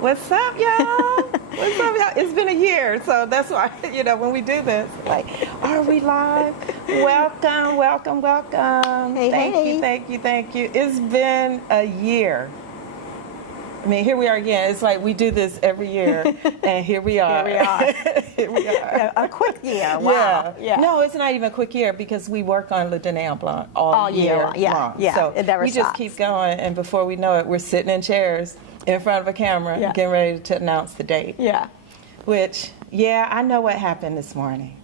What's up, y'all? What's up, y'all? It's been a year, so that's why, when we do this, like, are we live? Welcome, welcome, welcome. Hey, thank you. It's been a year. I mean, here we are again. It's like we do this every year, and here we are. Here we are. A quick year. Wow. Yeah. No, it's not even a quick year because we work on Le En Blanc all year long. Yeah. So it never we stops. just keep going, and before we know it, we're sitting in chairs in front of a camera, getting ready to announce the date. Yeah. Which, I know what happened this morning.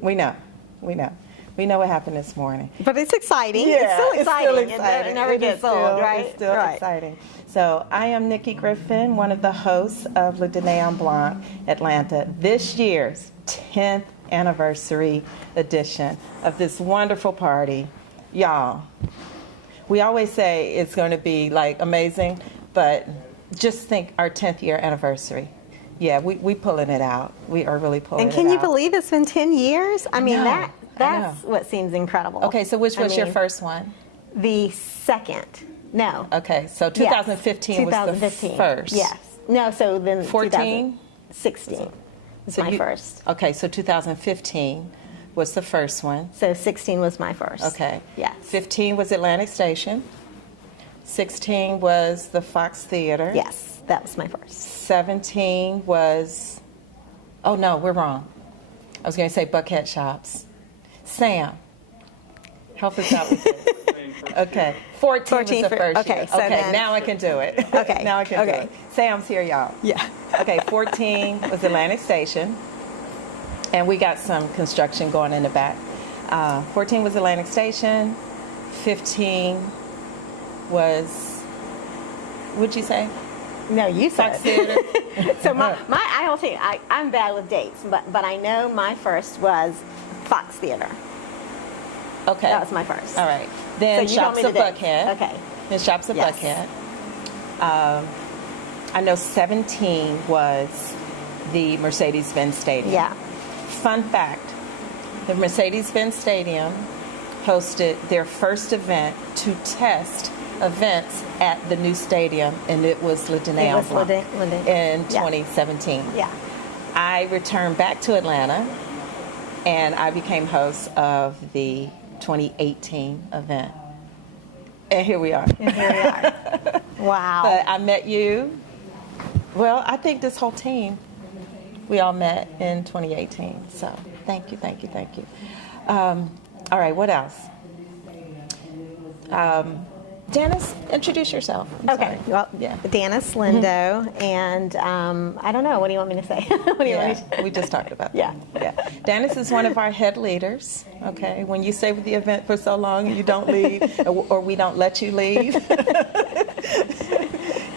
We know what happened this morning. But it's exciting. Yeah, it's still exciting. It never gets old, right? It's still exciting. So I am Nikki Griffin, one of the hosts of Le En Blanc Atlanta, this year's 10th anniversary edition of this wonderful party. Y'all, we always say it's going to be like amazing, but just think our 10th year anniversary. Yeah, we pulling it out. We are really pulling it out. And can you believe it's been 10 years? I mean, know. that's what seems incredible. Okay, so which was your first one? The second. No. Okay, so 2015 was the first. Yes. No, so then 14? 2016 was my first. Okay, so 2015 was the first one. So 16 was my first. Okay. Yes. 15 was Atlantic Station. 16 was the Fox Theater. Yes, that was my first. 17 was, oh no, we're wrong. I was going to say Buckhead Shops. Sam, help us out with this. Okay, 14 was the first okay, year. so then, now I can do it. Okay. Now I can do it. Sam's here, y'all. Yeah. Okay, 14 was Atlantic Station, and we got some construction going in the back. 14 was Atlantic Station. 15 was, what'd you say? No, you said Fox Theater. So I don't think I'm bad with dates, but I know my first was Fox Theater. Okay. That was my first. All right. Then so Shops of Buckhead. Okay. Then Shops of Buckhead. I know 17 was the Mercedes-Benz Stadium. Yeah. Fun fact, the Mercedes-Benz Stadium hosted their first event to test events at the new stadium, and it was Le En Blanc in 2017. Yeah. I returned back to Atlanta, and I became host of the 2018 event. And here we are. Wow. But I met you. Well, I think this whole team, we all met in 2018. So thank you. All right, what else? Janice, introduce yourself. Okay. Well, Janice Lindo, and I don't know. What do you want me to say? What do you want me to... We just talked about that. Yeah. Janice is one of our head leaders. Okay. When you stay with the event for so long and you don't leave, or we don't let you leave,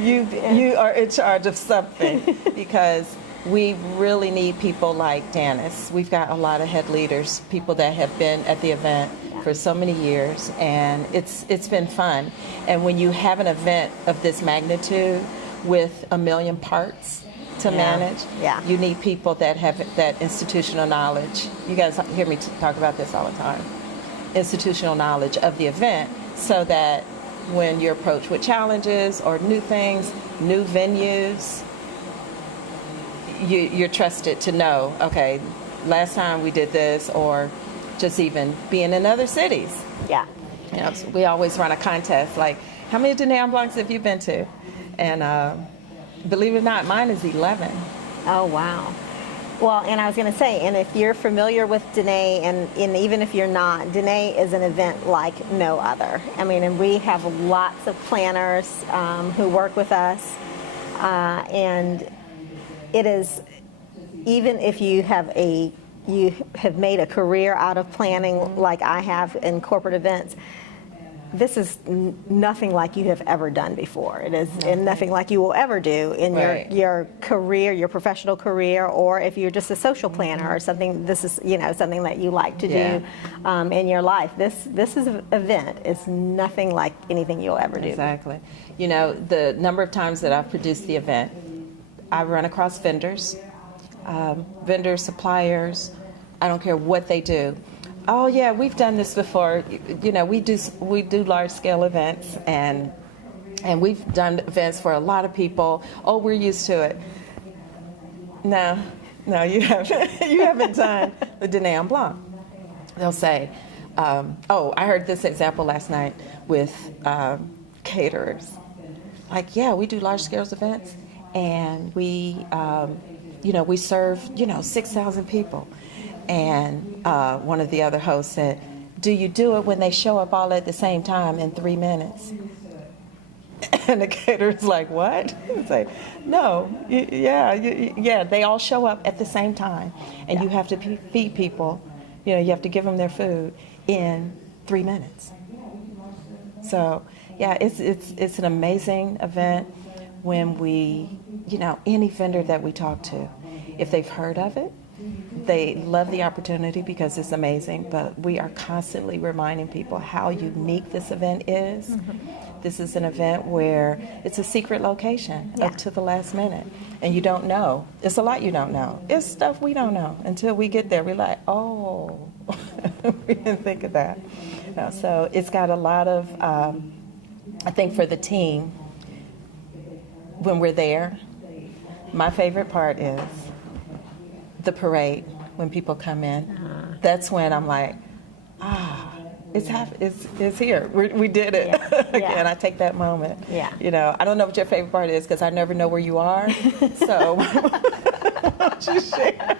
you are in charge of something, because we really need people like Janice. We've got a lot of head leaders, people that have been at the event for so many years, and it's been fun. And when you have an event of this magnitude with 1 million parts to manage, you need people that have that institutional knowledge. You guys hear me talk about this all the time. Institutional knowledge of the event, so that when you're approached with challenges or new things, new venues, you're trusted to know, okay, last time we did this, or just even being in other cities. Yeah. So we always run a contest, like, how many En Blancs have you been to? And believe it or not, mine is 11. Oh, wow. Well, and I was going to say, and if you're familiar with Danae, and even if you're not, Danae is an event like no other. I mean, and we have lots of planners who work with us, and it is, even if you have made a career out of planning like I have in corporate events, this is nothing like you have ever done before. It is nothing like you will ever do in your career, your professional career, or if you're just a social planner or something. This is something that you like to do in your life. This event is nothing like anything you'll ever do. Exactly. The number of times that I've produced the event, I've run across vendors, suppliers. I don't care what they do. Oh yeah, we've done this before. We do large scale events, and And we've done events for a lot of people. Oh, we're used to it. No, you haven't. You haven't done the dîner en blanc. They'll say, oh, I heard this example last night with caterers. Like, yeah, we do large-scale events, and we serve, 6,000 people. And one of the other hosts said, do you do it when they show up all at the same time in 3 minutes? And the caterer's like, what? It's like, no, they all show up at the same time, and you have to feed people. You have to give them their food in 3 minutes. So, yeah, it's an amazing event when we, any vendor that we talk to, if they've heard of it, they love the opportunity because it's amazing, but we are constantly reminding people how unique this event is. Mm-hmm. This is an event where it's a secret location up to the last minute, and you don't know. It's a lot you don't know. It's stuff we don't know until we get there. We're like, oh, we didn't think of that. So it's got a lot of, I think for the team, when we're there, my favorite part is the parade when people come in. That's when I'm like, it's here. We did it. Again, I take that moment. Yeah. I don't know what your favorite part is because I never know where you are. So why don't you share?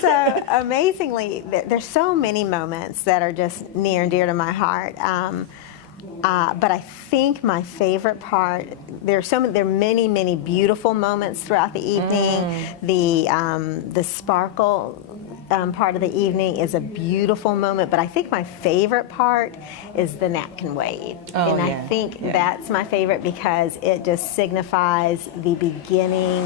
So amazingly, there's so many moments that are just near and dear to my heart. But I think my favorite part, there are many, many beautiful moments throughout the evening. The sparkle part of the evening is a beautiful moment, but I think my favorite part is the napkin wave. I think that's my favorite because it just signifies the beginning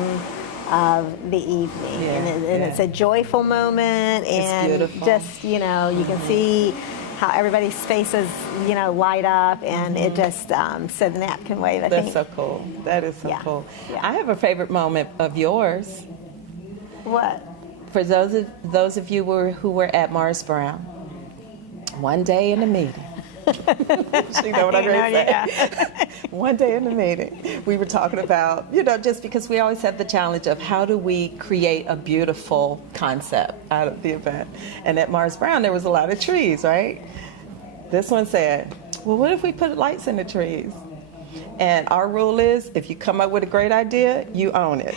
of the evening. And it's a joyful moment, and beautiful. Just, you can see how everybody's faces, light up, and it just, so the napkin wave, I think. That's so cool. That is so cool. Yeah. I have a favorite moment of yours. What? For those of you who were at Morris Brown, one day in the meeting. You know what I'm going to say? Yeah. One day in the meeting, we were talking about, just because we always have the challenge of how do we create a beautiful concept out of the event. And at Morris Brown, there was a lot of trees, right? This one said, well, what if we put lights in the trees? And our rule is, if you come up with a great idea, you own it.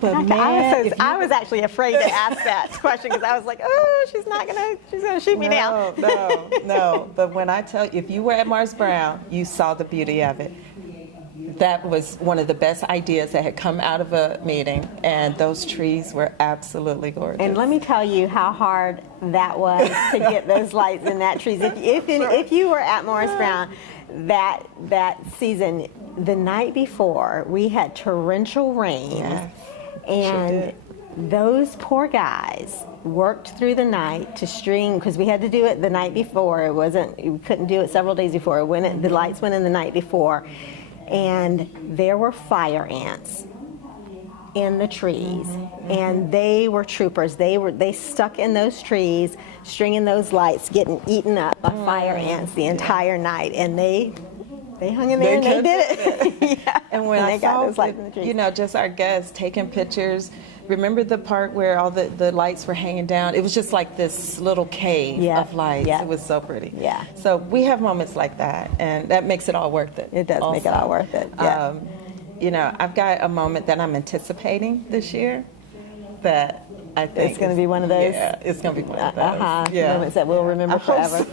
But I was actually afraid to ask that question because I was like, oh, she's gonna shoot me down. No. But when I tell you, if you were at Morris Brown, you saw the beauty of it. That was one of the best ideas that had come out of a meeting, and those trees were absolutely gorgeous. And let me tell you how hard that was to get those lights in that trees. If you were at Morris Brown that season, the night before, we had torrential rain. Yes. And those poor guys worked through the night to string, because we had to do it the night before. We couldn't do it several days before. The lights went in the night before, and there were fire ants in the trees, and they were troopers. They stuck in those trees, stringing those lights, getting eaten up by fire ants the entire night, and they hung in there and they did it. And when I got saw those lights in the trees. just our guests taking pictures. Remember the part where all the lights were hanging down? It was just like this little cave of lights. It was so pretty. Yeah. So we have moments like that, and that makes it all worth it. It does make it all worth it. Yeah. I've got a moment that I'm anticipating this year that I think it's going to be one of those. Yeah, it's going to be one of those. Moments that we'll remember forever.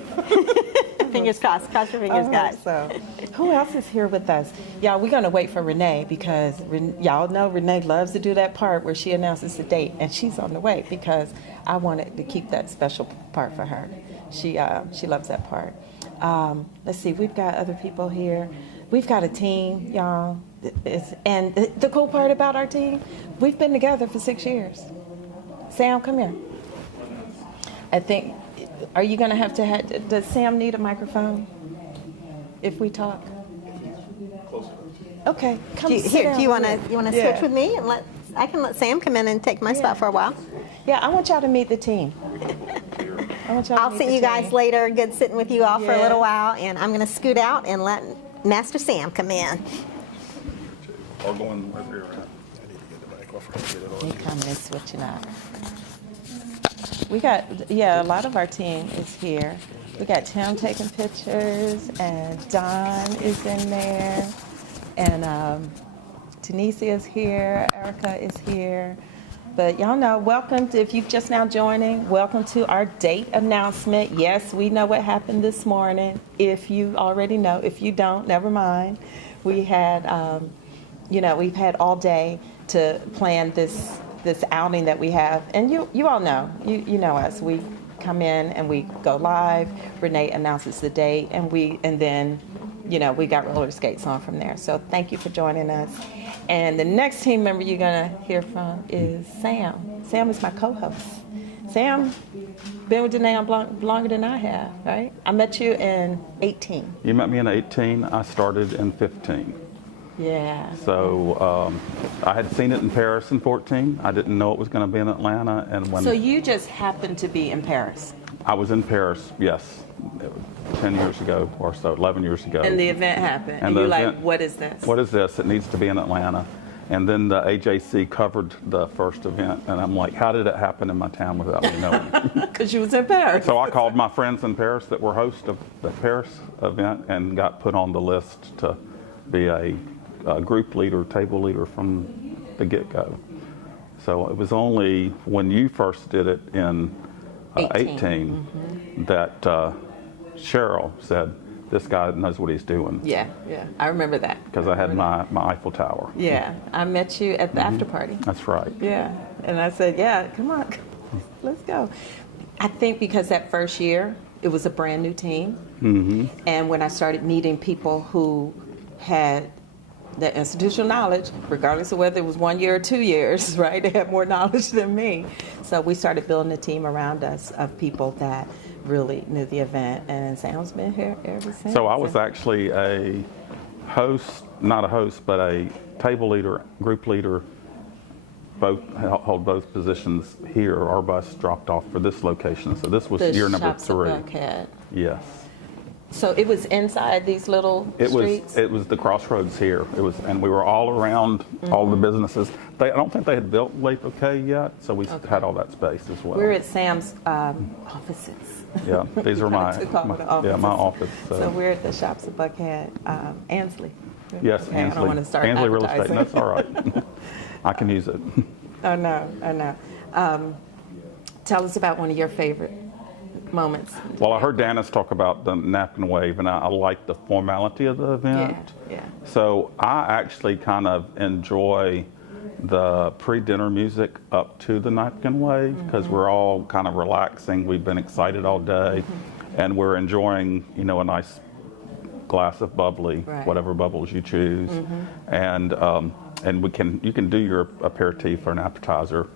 Fingers crossed. Cross your fingers, guys. So, who else is here with us? Y'all, we're going to wait for Renee because y'all know Renee loves to do that part where she announces the date, and she's on the way because I wanted to keep that special part for her. She loves that part. Let's see, we've got other people here. We've got a team, y'all. And the cool part about our team, we've been together for 6 years. Sam, come here. I think, are you going to have does Sam need a microphone if we talk? Okay, come sit down. Do you want to switch with me and I can let Sam come in and take my spot for a while? Yeah, I want y'all to meet the team. I'll see you guys later. Good sitting with you all for a little while, and I'm going to scoot out and let Master Sam come in. Or going wherever you're at. I need to get the back off her. Get it He on. coming and switching up. We got, yeah, a lot of our team is here. We got Tim taking pictures, and Don is in there, and Tanisha is here, Erica is here. But y'all know, welcome to, if you've just now joining, welcome to our date announcement. Yes, we know what happened this morning. If you already know, if you don't, never mind. We had, we've had all day to plan this outing that we have. And you all know, you know us. We come in and we go live. Renee announces the date, and then we got roller skates on from there. So thank you for joining us. And the next team member you're going to hear from is Sam. Sam is my co-host. Sam, been with Danae En Blanc longer than I have, right? I met you in 18. You met me in 18. I started in 15. Yeah. So I had seen it in Paris in 14. I didn't know it was going to be in Atlanta. And when So you just happened to be in Paris? I was in Paris, yes, 10 years ago or so, 11 years ago. And the event happened. And the you're like, event- what is this? What is this? It needs to be in Atlanta. And then the AJC covered the first event. And I'm like, how did it happen in my town without me knowing? Because you was in Paris. So I called my friends in Paris that were hosts of the Paris event and got put on the list to be a group leader, table leader from the get-go. So it was only when you first did it in 18 that Cheryl said, this guy knows what he's doing. Yeah. I remember that. Because I had my Eiffel Tower. Yeah. I met you at the after party. That's right. Yeah. And I said, yeah, come on, let's go. I think because that first year, it was a brand new team. And when I started meeting people who had the institutional knowledge, regardless of whether it was 1 year or 2 years, right? They had more knowledge than me. So we started building a team around us of people that really knew the event. And Sam's been here ever since. So I was actually a host, not a host, but a table leader, group leader, hold both positions here. Our bus dropped off for this location. So this was the year number shops at 3. Buckhead. Yes. So it was inside these little streets? It was the crossroads here. And we were all around all the businesses. I don't think they had built Le Bouquet yet, so we had all that space as well. We're at Sam's offices. Yeah, these are my office. So we're at the shops at Buckhead, Ansley. Yes, Okay, Ansley. I don't want to start Ansley Real Estate. advertising. That's all right. I can use it. I know. Tell us about one of your favorite moments. Well, I heard Dennis talk about the napkin wave, and I like the formality of the event. Yeah. So I actually kind of enjoy the pre-dinner music up to the napkin wave because we're all kind of relaxing. We've been excited all day, and we're enjoying, a nice glass of bubbly, Right. whatever bubbles you choose, and you can do your aperitif or an appetizer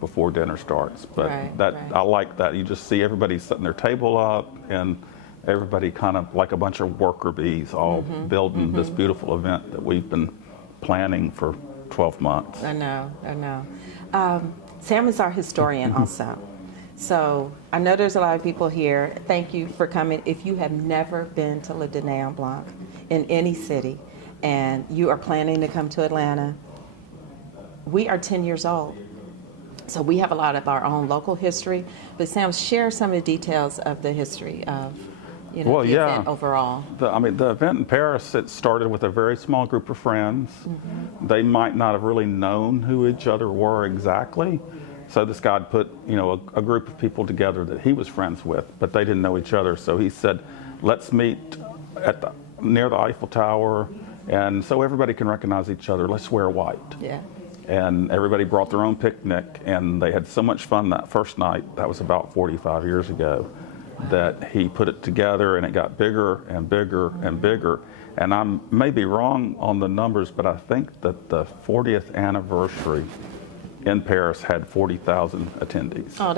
before dinner starts. But Right. I like that. You just see everybody setting their table up and everybody kind of like a bunch of worker bees all building this beautiful event that we've been planning for 12 months. I know. Sam is our historian also. So I know there's a lot of people here. Thank you for coming. If you have never been to Le Dîner en Blanc in any city and you are planning to come to Atlanta, we are 10 years old. So we have a lot of our own local history. But Sam, share some of the details of the history of the event overall. The event in Paris, it started with a very small group of friends. They might not have really known who each other were exactly. So this guy had put, a group of people together that he was friends with, but they didn't know each other. So he said, let's meet near the Eiffel Tower, and so everybody can recognize each other. Let's wear white. Yeah. And everybody brought their own picnic, and they had so much fun that first night. That was about 45 years ago. That he put it together, and it got bigger and bigger and bigger. And I may be wrong on the numbers, but I think that the 40th anniversary in Paris had 40,000 attendees. Oh,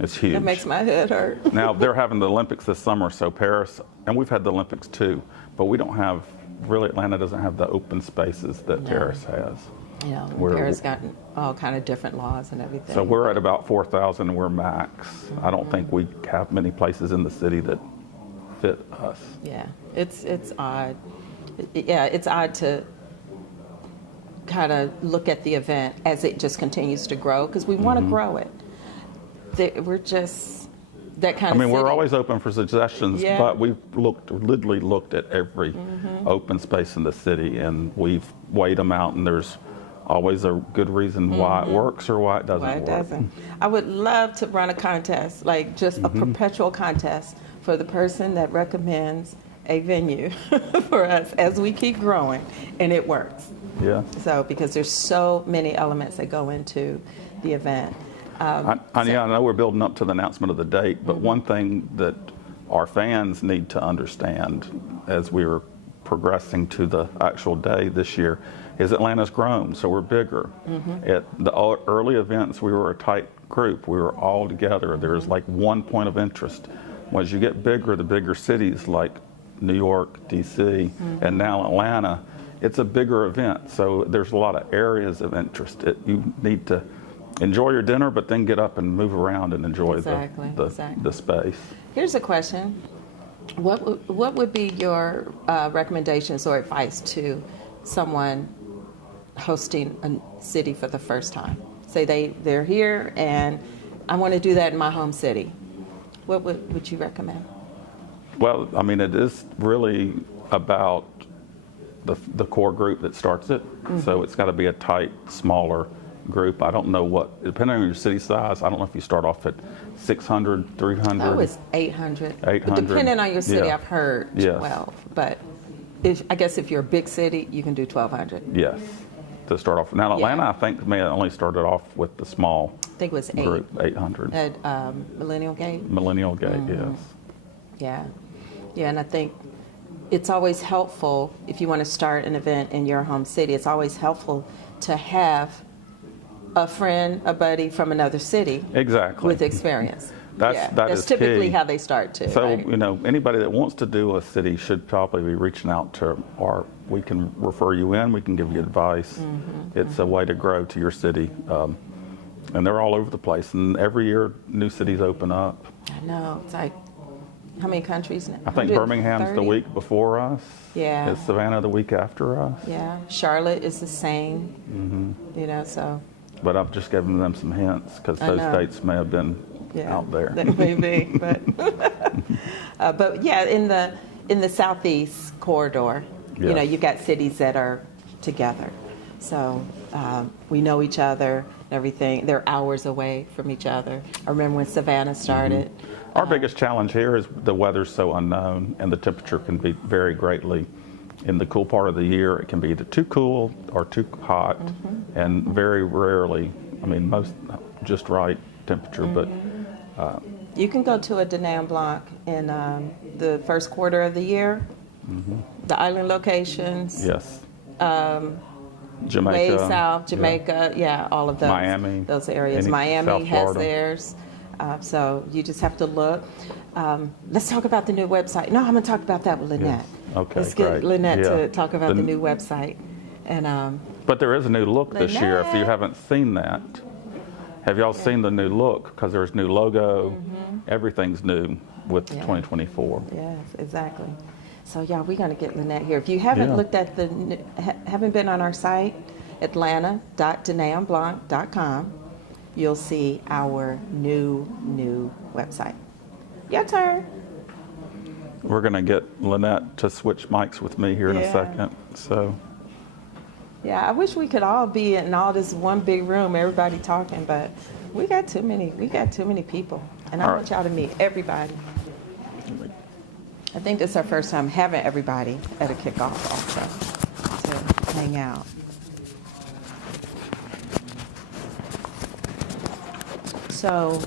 It's huge. that makes my head hurt. Now, they're having the Olympics this summer, so Paris, and we've had the Olympics too, but we don't have, really Atlanta doesn't have the open spaces that Paris has. Paris got all kind of different laws and everything. So we're at about 4,000 and we're max. I don't think we have many places in the city that fit us. Yeah. It's odd. Yeah, it's odd to kind of look at the event as it just continues to grow because we want to grow it. We're just that kind I of mean, we're city. always open for suggestions, Yeah. but we've literally looked at every open space in the city, and we've weighed them out, and there's always a good reason why it works or why it doesn't Why it work. doesn't. I would love to run a contest, like just a perpetual contest for the person that recommends a venue for us as we keep growing, and it works. Yeah. So, because there's so many elements that go into the event. I know we're building up to the announcement of the date, but one thing that our fans need to understand as we were progressing to the actual day this year is Atlanta's grown, so we're bigger. At the early events, we were a tight group. We were all together. There was like one point of interest. As you get bigger, the bigger cities like New York, D.C., and now Atlanta, it's a bigger event. So there's a lot of areas of interest. You need to enjoy your dinner, but then get up and move around and enjoy the space. Here's a question. What would be your recommendations or advice to someone hosting a city for the first time? Say they're here and I want to do that in my home city. What would you recommend? Well, I mean, it is really about the core group that starts it. So it's got to be a tight, smaller group. I don't know depending on your city size, I don't know if you start off at 600, 300. Oh, it's 800. 800. Depending on your city, Yeah. I've heard Yes. 12. But I guess if you're a big city, you can do 1,200. Yes, to start off. Now, Atlanta, Yeah. I think, may have only started off with the small I think it was 8 group, 800. at Millennial Gate. Millennial Gate, yes. Yeah. Yeah, and I think it's always helpful if you want to start an event in your home city. It's always helpful to have a friend, a buddy from another city Exactly. with experience. That That's is typically key. how they start too. So, right? anybody that wants to do a city should probably be reaching out to we can refer you in, we can give you advice. It's a way to grow to your city. And they're all over the place. And every year, new cities open up. I know. It's like, how many countries now? I think Birmingham's the 130? week before us. Yeah. Is Savannah the week after us? Yeah. Charlotte is the same. So. But I've just given them some hints because I those know. dates may have been Yeah, out there. that may be, but yeah, in the southeast corridor, Yes. you've got cities that are together, so we know each other. Everything, they're hours away from each other. I remember when Savannah started. Our biggest challenge here is the weather's so unknown, and the temperature can be vary greatly. In the cool part of the year, it can be either too cool or too hot, and very rarely, most just right temperature. But You can go to a En Blanc in the first quarter of the year. The island locations. yes, Way Jamaica, south, Jamaica, all of those. Miami, those areas. any- Miami South has Florida. theirs. So you just have to look. Let's talk about the new website. No, I'm going to talk about that with Lynette. Yes. Okay, Let's get great. Lynette Yeah. to talk about The- the new website. And But there is a new look this year. If you Lynette. haven't seen that, have y'all seen the new look? Because there's new logo. Everything's new with Yeah. 2024. yes, exactly. So yeah, we're going to get Lynette here. If you haven't Yeah. looked at haven't been on our site, atlanta.denayanblanc.com, you'll see our new website. Your turn. We're going to get Lynette to switch mics with me here in a Yeah. second. So, Yeah, I wish we could all be in all this one big room, everybody talking, but we got too many people. And I All want y'all to meet everybody. I think this is our first time having everybody at a kickoff also to hang out. So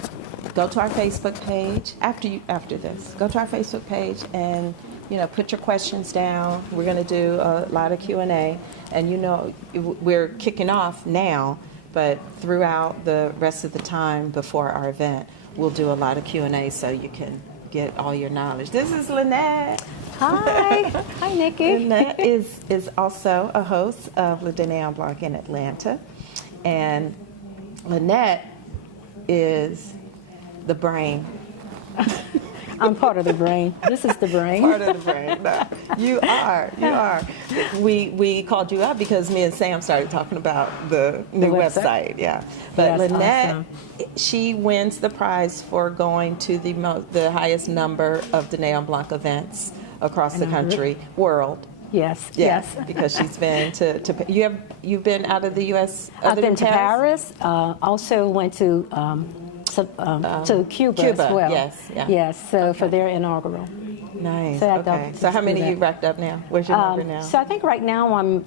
go to our Facebook page after this. Go to our Facebook page and put your questions down. We're going to do a lot of Q&A, and we're kicking off now, but throughout the rest of the time before our event, we'll do a lot of Q&A so you can get all your knowledge. This is Lynette. Hi. Hi, Nikki. Lynette is also a host of Le Dîner en Blanc in Atlanta, and Lynette is the brain. I'm part of the brain. This is the brain. Part of the brain. No, you are. You are. We called you up because me and Sam started talking about the new website. Yeah. But Yes, Lynette, awesome. she wins the prize for going to the highest number of Danae En Blanc events across the country, world. Yes, Yeah, yes. because she's been to you've been out of the U.S. I've other been than to Paris. Also went to Cuba as well. Yes, yeah. Yes. So for their inaugural. Nice. So I Okay. thought So how let's do many that. you racked up now? Where's your number now? So I think right now I'm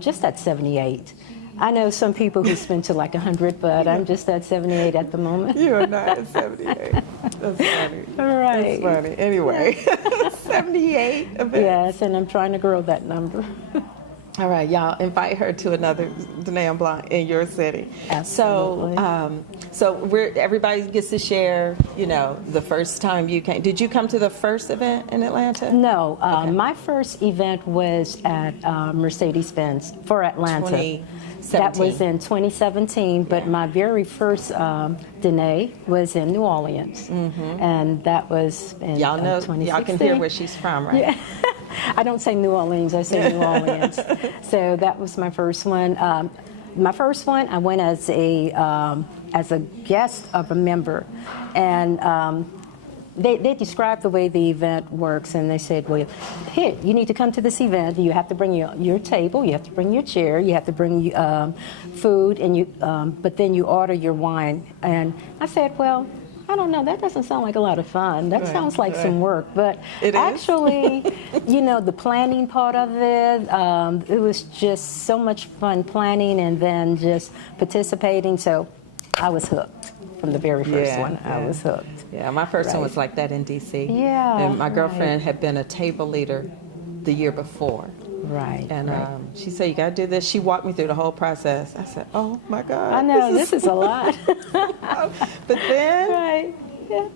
just at 78. I know some people who's been to like 100, but I'm just at 78 at the moment. You are not at 78. That's funny. Right. That's funny. Anyway, 78 events. Yes, and I'm trying to grow that number. All right, y'all invite her to another Danae En Blanc in your city. Absolutely. So everybody gets to share, the first time you came. Did you come to the first event in Atlanta? No, my first event was at Mercedes-Benz for Atlanta. 2017. That was in 2017, but Yeah. my very first Danae was in New Orleans, and that was in Y'all know, 2016. y'all can hear where she's from, right? Yeah. I don't say New Orleans, I say New Orleans. So that was my first one. My first one, I went as a guest of a member, and they described the way the event works, and they said, well, here, you need to come to this event. You have to bring your table, you have to bring your chair, you have to bring food, and but then you order your wine. And I said, well, I don't know, that doesn't sound like a lot of fun. That sounds like some work. But It is? actually, the planning part of it, it was just so much fun planning and then just participating. So I was hooked from the very first one. I was hooked. Yeah, my first one Right. was like that in D.C. Yeah, And my girlfriend right. had been a table leader the year before. Right. And right. she said, you got to do this. She walked me through the whole process. I said, oh, my God. I know, this is a lot. But then Right. Yeah.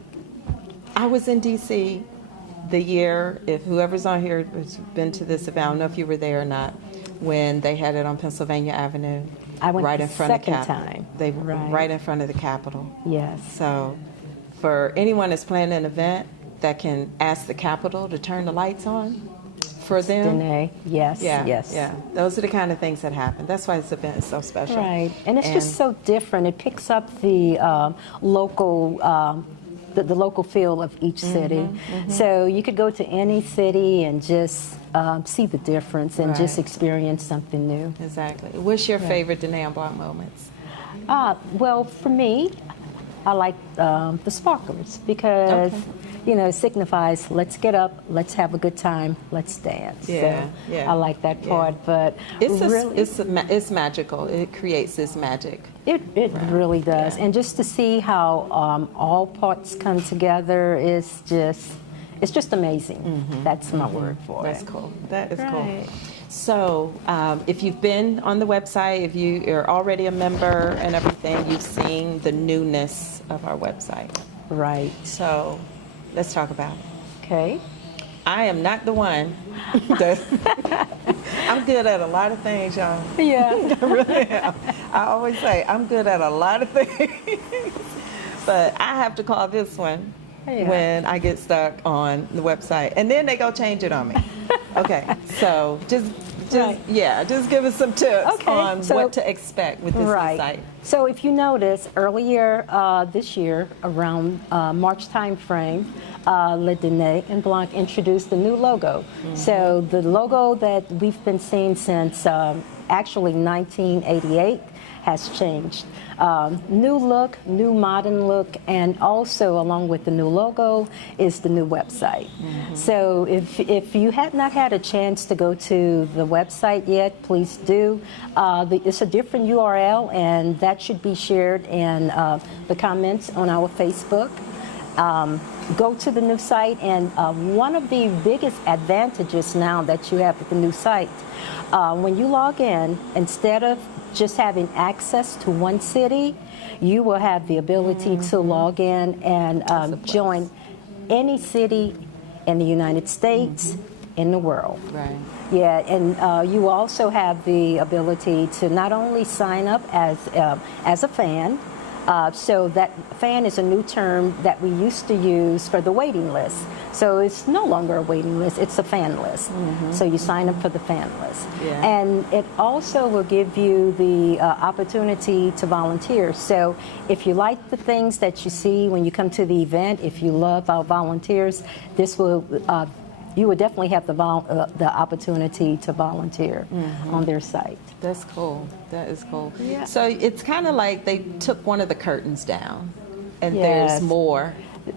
I was in D.C. the year, if whoever's on here has been to this event, I don't know if you were there or not, when they had it on Pennsylvania Avenue. I went right the in front of second Capitol. time. They were Right. right in front of the Capitol. Yes. So for anyone that's planning an event that can ask the Capitol to turn the lights on for them. Danae. Yes. Yeah, Yes. yeah. Those are the kind of things that happen. That's why this event is so special. Right. And it's just so different. It picks up the local. The local feel of each city. So you could go to any city and just see the difference and just Right. experience something new. Exactly. What's your favorite Danae En Blanc moments? Well, for me, I like the sparklers because, it signifies let's get up, let's have a good time, let's dance. Yeah, So yeah, I like that yeah. part, but really, It's magical. It creates this magic. it really does. Yeah. And just to see how all parts come together is just amazing. That's my word for That's it. cool. That is Right. cool. So if you've been on the website, if you are already a member and everything, you've seen the newness of our website. Right. So let's talk about it. Okay. I am not the one that I'm good at a lot of things, y'all. Yeah. I really am. I always say I'm good at a lot of things, but I have to call this one Yeah. when I get stuck on the website, and then they go change it on me. Okay, so just Right. just give us some tips Okay, on so- what to expect with this new Right. site. So if you notice, earlier this year, around March time frame, Le Danae En Blanc introduced the new logo. So the logo that we've been seeing since actually 1988 has changed. New look, new modern look, and also along with the new logo is the new website. So if you have not had a chance to go to the website yet, please do. It's a different URL, and that should be shared in the comments on our Facebook. Go to the new site, and one of the biggest advantages now that you have with the new site, when you log in, instead of just having access to one city, you will have the ability to log in and join any city in the United States, in the world. Right. Yeah, and you also have the ability to not only sign up as a fan, So that fan is a new term that we used to use for the waiting list. So it's no longer a waiting list, it's a fan list. So you sign up for the fan list. Yeah. And it also will give you the opportunity to volunteer. So if you like the things that you see when you come to the event, if you love our volunteers, this will you would definitely have the opportunity to volunteer on their site. That's cool. That is cool. Yeah. So it's kind of like they took one of the curtains down, and Yes. there's more.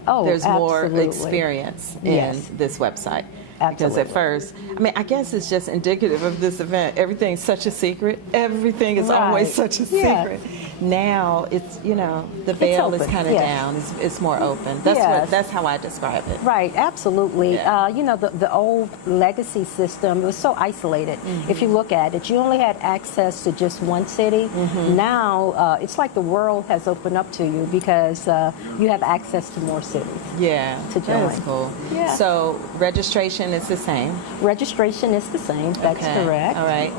Oh, there's more absolutely. experience in Yes. this website. Because Absolutely. at first, I mean, I guess it's just indicative of this event. Everything's such a secret. Everything is always Right. such a Yes. secret. Now it's, the veil is open, kind of yes. down. It's more open. That's Yes. that's how I describe it. Right, absolutely. Yeah. The old legacy system, it was so isolated. If you look at it, you only had access to just one city. Now, it's like the world has opened up to you because you have access to more cities. Yeah, To that is join. cool. Yeah. So registration is the same. Registration is the same, that's Okay. correct. All right.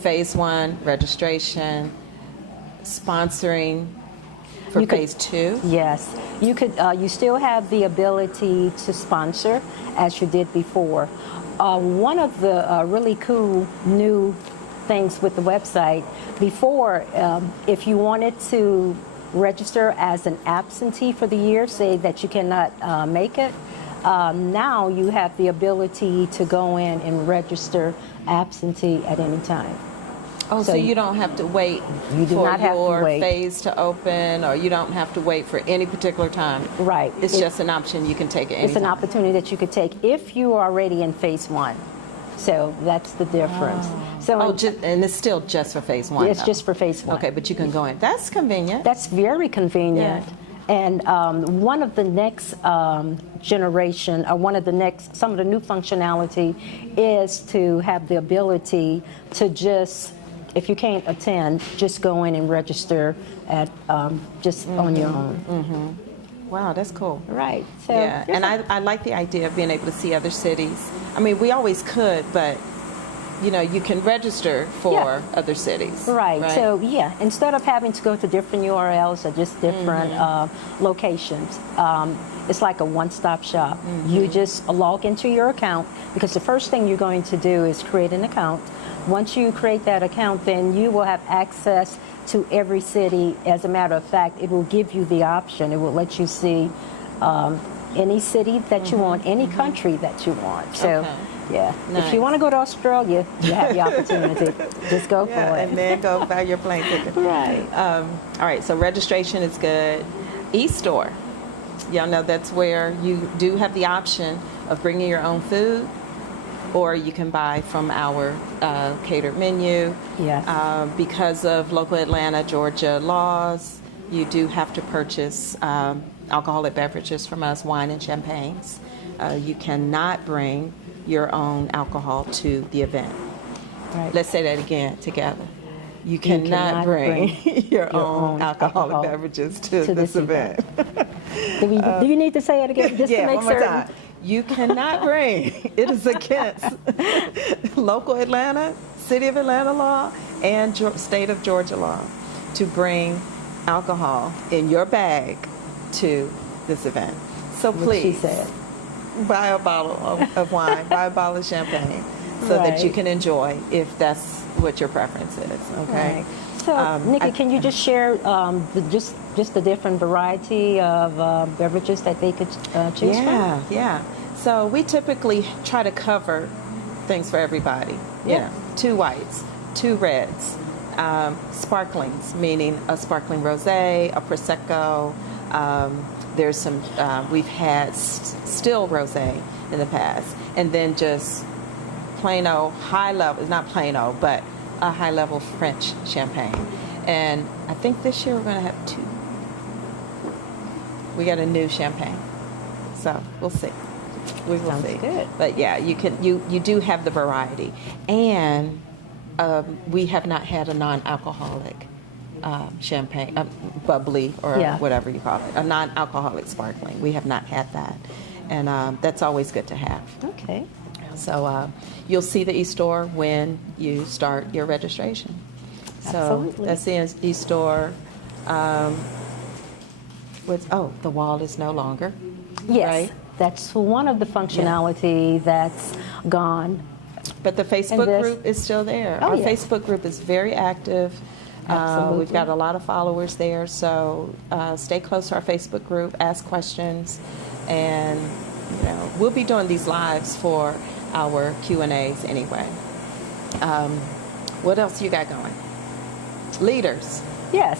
Phase 1, registration, sponsoring for You could- phase 2. Yes, you could. You still have the ability to sponsor, as you did before. One of the really cool new things with the website before, if you wanted to register as an absentee for the year, say that you cannot make it. Now you have the ability to go in and register absentee at any time. Oh, so you don't have to wait You do for not have to your wait. phase to open, or you don't have to wait for any particular time. Right. It's just an option you can take at any It's an time. opportunity that you could take if you are already in phase 1. So that's the difference. So Oh, and it's still just for phase 1. it's though. just for phase 1. Okay, but you can go in. That's convenient. That's very convenient. And one of the next generation, or some of the new functionality is to have the ability to just, if you can't attend, just go in and register at just on your own. Wow, that's cool. Right. So Yeah, there's and I like the idea of being able to see other cities. I mean, we always could, but you can register for Yeah. other cities. Right. So yeah, instead of having to go to different URLs or just different locations, it's like a one-stop shop. You just log into your account, because the first thing you're going to do is create an account. Once you create that account, then you will have access to every city. As a matter of fact, it will give you the option. It will let you see any city that you want, any country that you want. So. Okay. Yeah. Nice. If you want to go to Australia, you have the opportunity. Just go for Yeah, it. and then go buy your plane ticket. Right. All right, so registration is good. E-store. Y'all know that's where you do have the option of bringing your own food, or you can buy from our catered menu. Yes. Because of local Atlanta, Georgia laws, you do have to purchase alcoholic beverages from us, wine and champagnes. You cannot bring your own alcohol to the event. Right. Let's say that again together. You cannot cannot bring your own own alcoholic alcohol beverages to to this this event. Do you need to say it again just Yeah, to make one more certain? time. You cannot bring, it is against local Atlanta, City of Atlanta law, and State of Georgia law to bring alcohol in your bag to this event. So What please, she said. buy a bottle of wine, buy a bottle of champagne, so that you Right. can enjoy if that's what your preference is, okay? Right. So, Nikki, I- can you just share just the different variety of beverages that they could choose from? Yeah. So we typically try to cover things for everybody. Yeah. 2 whites, 2 reds, sparklings, meaning a sparkling rosé, a prosecco. There's some we've had still rosé in the past, and then just plain old high level, not plain old, but a high level French champagne. And I think this year we're going to have 2. We got a new champagne, so we'll see. We will Sounds see. good. But yeah, you do have the variety, and we have not had a non-alcoholic champagne, bubbly or Yeah. whatever you call it, a non-alcoholic sparkling. We have not had that, and that's always good to have. Okay. So you'll see the e-store when you start your registration. So Absolutely. that's the e-store. The wall is no longer. Yes, Right. that's one of the functionality that's gone. But the Facebook this- group is still there. Oh, Our yes. Facebook group is very active. Absolutely. We've got a lot of followers there, so stay close to our Facebook group, ask questions, and we'll be doing these lives for our Q&As anyway. What else you got going? Leaders. Yes.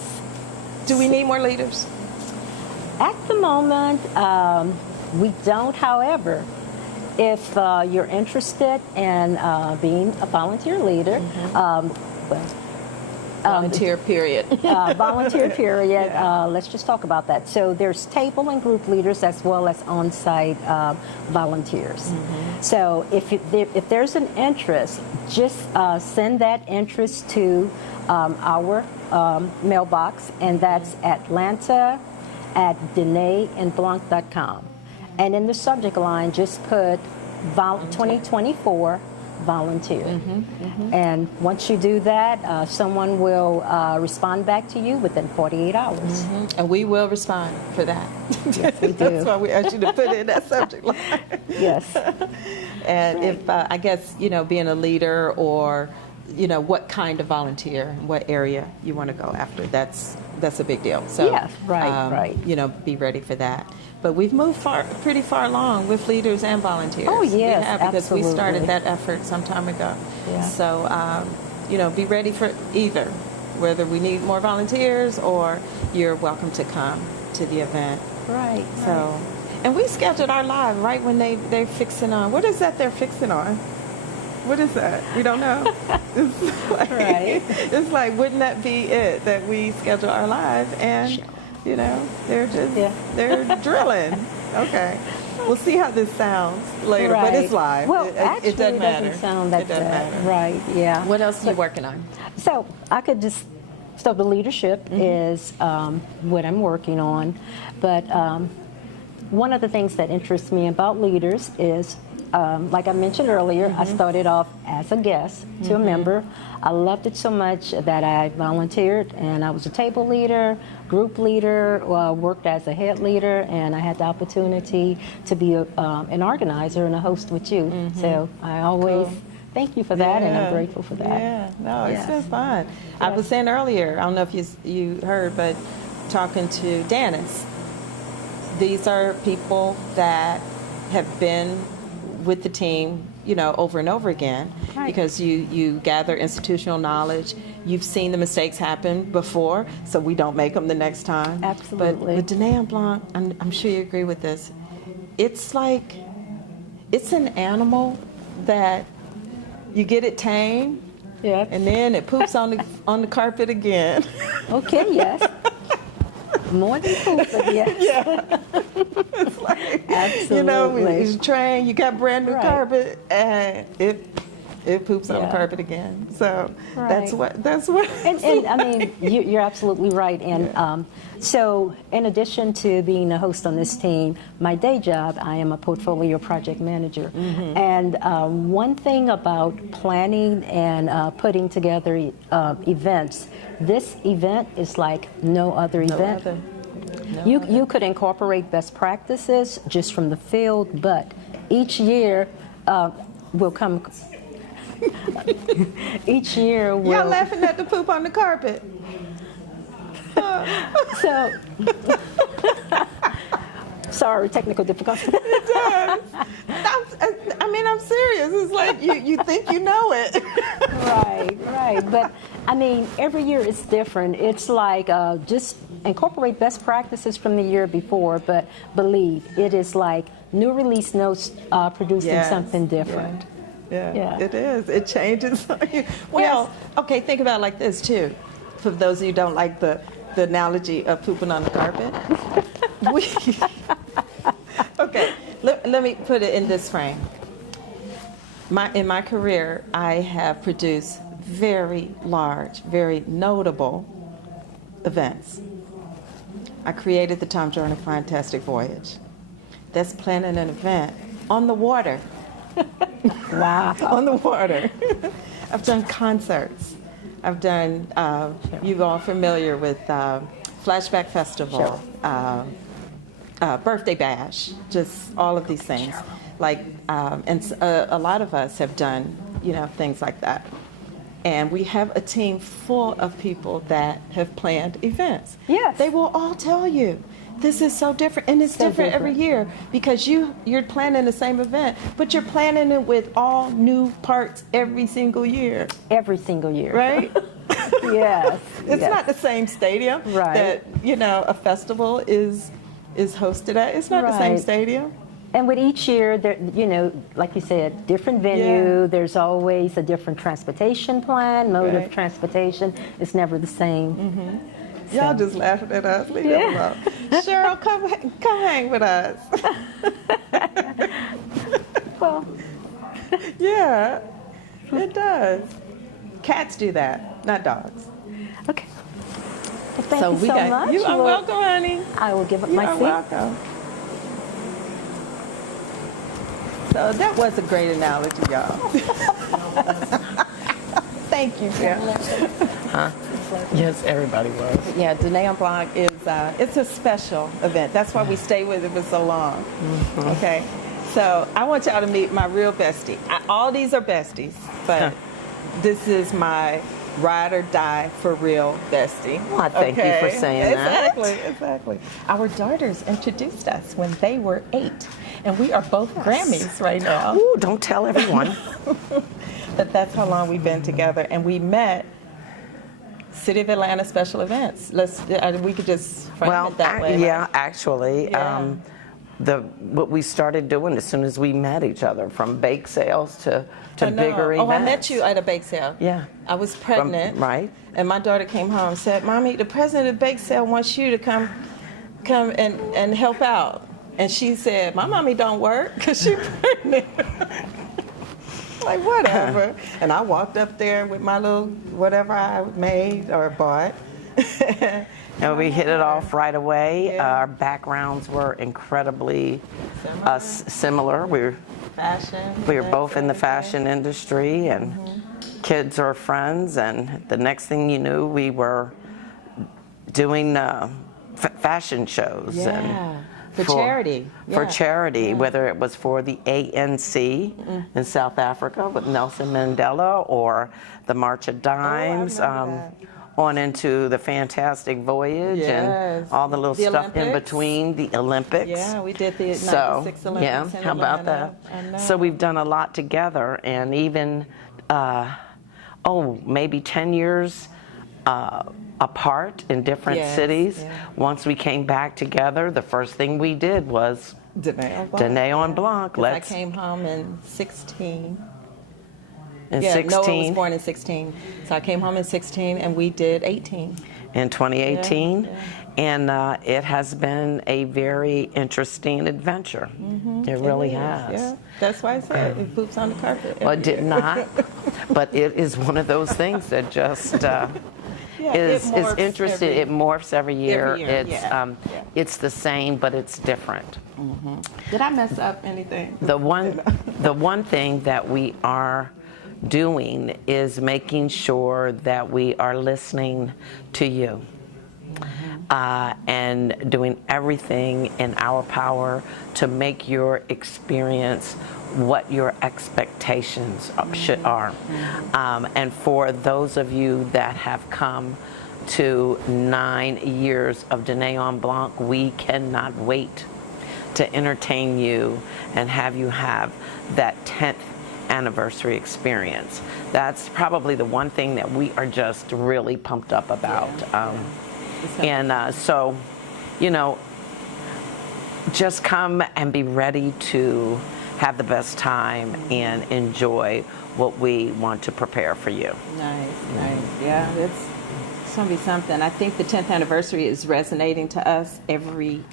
Do we need more leaders? At the moment, we don't. However, if you're interested in being a volunteer leader, Volunteer period. volunteer period, let's just talk about that. So there's table and group leaders as well as on-site volunteers. So if there's an interest, just send that interest to our mailbox, and that's atlanta@DenaeAndBlanc.com. And in the subject line, just put 2024 volunteer. And once you do that, someone will respond back to you within 48 hours. And we will respond for that. Yes, we do. That's why we asked you to put it in that subject line. Yes. And if, I guess, being a leader or, what kind of volunteer, what area you want to go after, that's a big deal. So, Yes, right. Be ready for that. But we've moved pretty far along with leaders and volunteers. Oh, yes, we have, because absolutely. we started that effort some time ago. Yeah. So, be ready for either, whether we need more volunteers or you're welcome to come to the event. Right. So, and we scheduled our live right when they're fixing on. What is that they're fixing on? What is that? We don't know. It's like, Right. It's like, wouldn't that be it, that we schedule our live and, they're just, they're drilling. Okay. We'll see how this sounds later, but it's live. Well, it actually, doesn't matter. doesn't sound that It doesn't bad. matter. Right, yeah. What else are you working on? So the leadership is what I'm working on. But one of the things that interests me about leaders is, like I mentioned earlier, I started off as a guest to a member. I loved it so much that I volunteered, and I was a table leader, group leader, worked as a head leader, and I had the opportunity to be an organizer and a host with you. So I always thank you for that, and I'm grateful for that. Yeah, no, it's Yes. been fun. I was saying earlier, I don't know if you heard, but talking to Dennis, these are people that have been with the team, over and over again, Right. because you gather institutional knowledge. You've seen the mistakes happen before, so we don't make them the next time. Absolutely. But with Danae and Blanc, I'm sure you agree with this. It's like, it's an animal that you get it tame, Yeah. and then it poops on the carpet again. Okay, yes. More than poop, but yes. It's like, Absolutely. you train, you got brand new Right. carpet, and it poops on the Yeah. carpet again. So Right. that's what. And I mean, you're absolutely right. And so, in addition to being a host on this team, my day job, I am a portfolio project manager. And one thing about planning and putting together events, this event is like no other event. You could incorporate best practices just from the field, but each year will come. Each year will. Y'all laughing at the poop on the carpet. So, sorry, technical difficulty. I'm serious. It's like you think you know it. Right. But I mean, every year it's different. It's like just incorporate best practices from the year before, but believe it is like new release notes producing Yes. something different. Yeah, Yeah. it is. It changes. Well, okay, think about it like this too. For those of you who don't like the analogy of pooping on the carpet. Okay, let me put it in this frame. In my career, I have produced very large, very notable events. I created the Tom Joyner Fantastic Voyage. That's planning an event on the water. Wow. On the water. I've done concerts. I've done, you all familiar with Flashback Festival, Sure. Birthday Bash, just all of these things. Like, a lot of us have done, things like that. And we have a team full of people that have planned events. Yes. They will all tell you, this is so different, and it's So different every year because you're planning the same event, but you're planning it with all new parts every single year, Every single year. right? Yes. It's yes. not the same stadium Right. that a festival is hosted at. It's not the same Right. stadium. And with each year, there, like you said, different venue. Yeah. There's always a different transportation plan, mode Right. of transportation. It's never the same. Y'all just laughing at us. Leave them alone. Cheryl, come hang with us. Well, Yeah, it does. Cats do that, not dogs. okay. Well, thank you so much. You are Well, welcome, honey. I will give up You my are seat. welcome. So that was a great analogy, y'all. Thank you, Jim. Yes, everybody was. Yeah, Dîner en Blanc is it's a special event. That's why we stay with it for so long. Okay, so I want y'all to meet my real bestie. All these are besties, but this is my ride or die for real bestie. Well, I thank you for saying that. Exactly. Our daughters introduced us when they were 8, and we are both Grammys right now. Ooh, don't tell everyone. But that's how long we've been together, and we met City of Atlanta special events. We could just frame it that way. yeah, actually, Yeah. what we started doing as soon as we met each other, from bake sales to I know. bigger events. Oh, I met you at a bake sale. Yeah. I was pregnant. Right. And my daughter came home and said, "Mommy, the president of the bake sale wants you to come and help out." And she said, "My mommy don't work because she's pregnant." Like, whatever. And I walked up there with my little whatever I made or bought. And we hit it off right away. Yeah. Our backgrounds were incredibly similar. Fashion. We were both in the fashion industry, and kids are friends. And the next thing you knew, we were doing fashion shows. Yeah. And For charity. For Yeah. charity, whether it was for the ANC in South Africa with Nelson Mandela, or the March of Dimes, remember on into the Fantastic Voyage Yes. and all the little The stuff in Olympics. between, the Olympics. Yeah, we did the 96 So, Olympics yeah, in how about Atlanta. that? I know. So we've done a lot together, and even, maybe 10 years apart in different Yes, cities. yeah. Once we came back together, the first thing we did was Dîner en Blanc. I came home in 16. In Yeah, 16. Noah was born in 16. So I came home in 16 and we did 18. In 2018. Yeah, And it has been a very interesting adventure. It really is, has. Yeah. That's why I said it poops on the carpet. Well, it did not, but it is one of those things that just Yeah, is it morphs interesting. It morphs every year. Every year, It's yeah. it's the same, but it's different. Did I mess up anything? The one thing that we are doing is making sure that we are listening to you. And doing everything in our power to make your experience what your expectations are. And for those of you that have come to 9 years of Dîner en Blanc, we cannot wait to entertain you and have you have that 10th anniversary experience. That's probably the one thing that we are just really pumped up about. So, just come and be ready to have the best time and enjoy what we want to prepare for you. Nice. Yeah, it's going to be something. I think the 10th anniversary is resonating to us every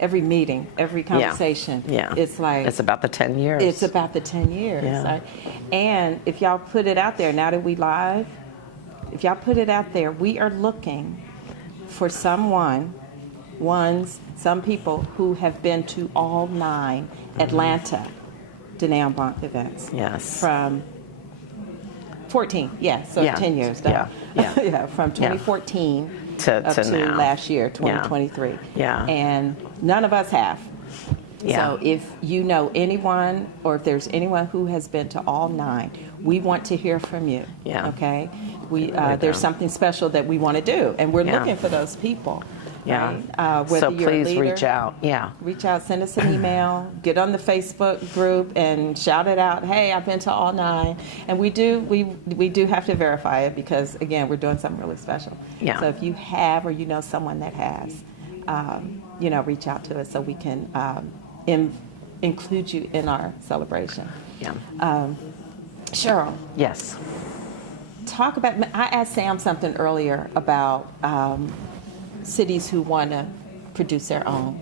meeting, every conversation. Yeah. It's like... It's about the 10 years. It's about the 10 years. Yeah. And if y'all put it out there, now that we live, if y'all put it out there, we are looking for some people who have been to all 9 Atlanta Dîner en Blanc events. Yes. From 14, yeah, so Yeah. 10 years. Yeah, yeah. Yeah, from 2014 To up to now. last year, 2023. Yeah. And none of us have. Yeah. So if you know anyone, or if there's anyone who has been to all 9, we want to hear from you. Yeah. Okay? We Really there's do. something special that we want to do, and we're Yeah. looking for those people. Yeah. Right? Whether So you're a please leader, reach out. Yeah. reach out, send us an email, get on the Facebook group and shout it out. Hey, I've been to all 9. And we do have to verify it because, again, we're doing something really special. Yeah. So if you have, or you know someone that has, reach out to us so we can include you in our celebration. Yeah. Cheryl, Yes. talk about, I asked Sam something earlier about cities who want to produce their own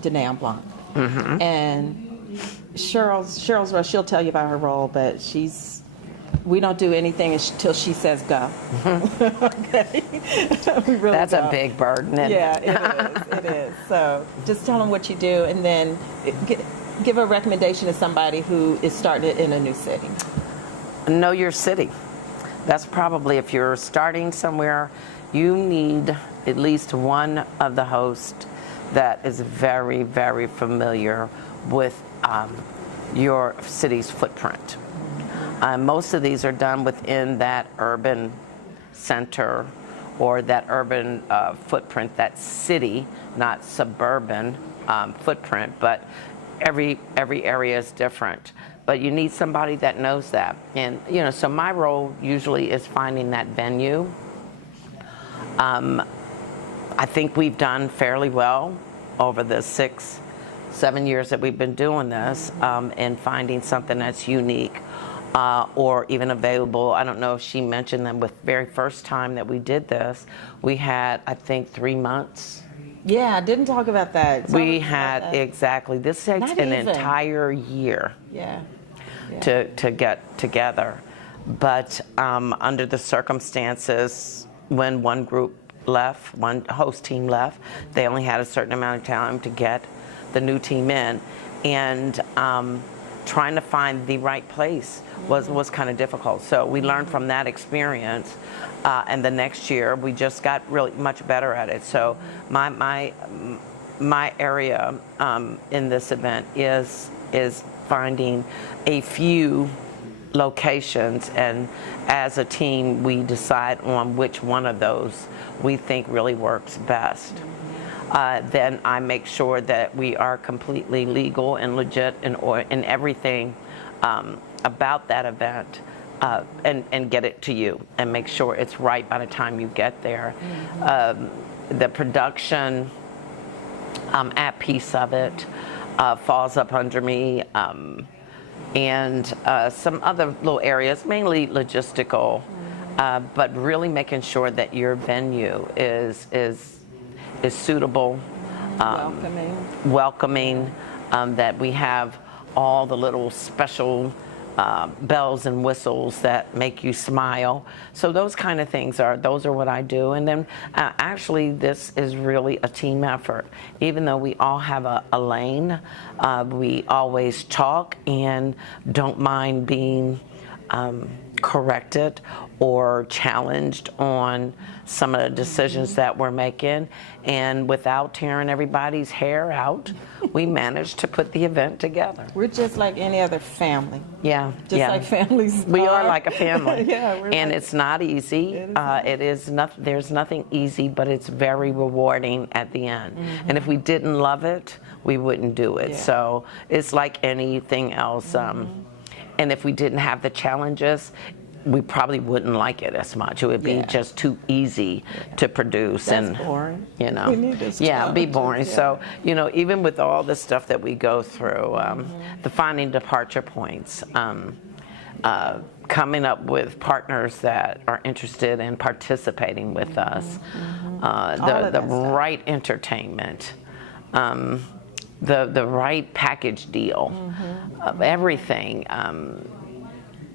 Danae En Blanc. Mm-hmm. And Cheryl's role, she'll tell you about her role, but we don't do anything until she says go. Okay? We really That's a don't. big burden. Isn't it? Yeah, it is. So just tell them what you do, and then give a recommendation to somebody who is starting it in a new city. Know your city. That's probably, if you're starting somewhere, you need at least one of the hosts that is very, very familiar with your city's footprint. Most of these are done within that urban center or that urban footprint, that city, not suburban footprint, but every area is different. But you need somebody that knows that. And, so my role usually is finding that venue. I think we've done fairly well over the 6-7 years that we've been doing this in finding something that's unique or even available. I don't know if she mentioned that with very first time that we did this, we had, I think, 3 months. Yeah, I didn't talk about that. We had, exactly. This takes Not an even. entire year. Yeah. To get together. But under the circumstances, when one group left, one host team left, they only had a certain amount of time to get the new team in. And trying to find the right place was kind of difficult. So we learned from that experience. And the next year, we just got really much better at it. So my area in this event is finding a few locations, and as a team we decide on which one of those we think really works best. Then I make sure that we are completely legal and legit in everything about that event, and get it to you and make sure it's right by the time you get there. The production app piece of it falls up under me, and some other little areas, mainly logistical, but really making sure that your venue is suitable, welcoming, that we have all the little special bells and whistles that make you smile. So those kind of things are what I do. And then actually this is really a team effort. Even though we all have a lane, we always talk and don't mind being corrected or challenged on some of the decisions that we're making. And without tearing everybody's hair out, we managed to put the event together. We're just like any other family. Yeah. Just like families We are like a family. Yeah, and it's not easy. It is not. There's nothing easy, but it's very rewarding at the end. And if we didn't love it, we wouldn't do it. Yeah. So it's like anything else. And if we didn't have the challenges, we probably wouldn't like it as much. It would be just too easy to produce. That's and boring. You know, We need those it'd be boring. challenges, So, even with all the stuff that we go through, the finding departure points, coming up with partners that are interested in participating with us, the right entertainment, the right package deal of everything.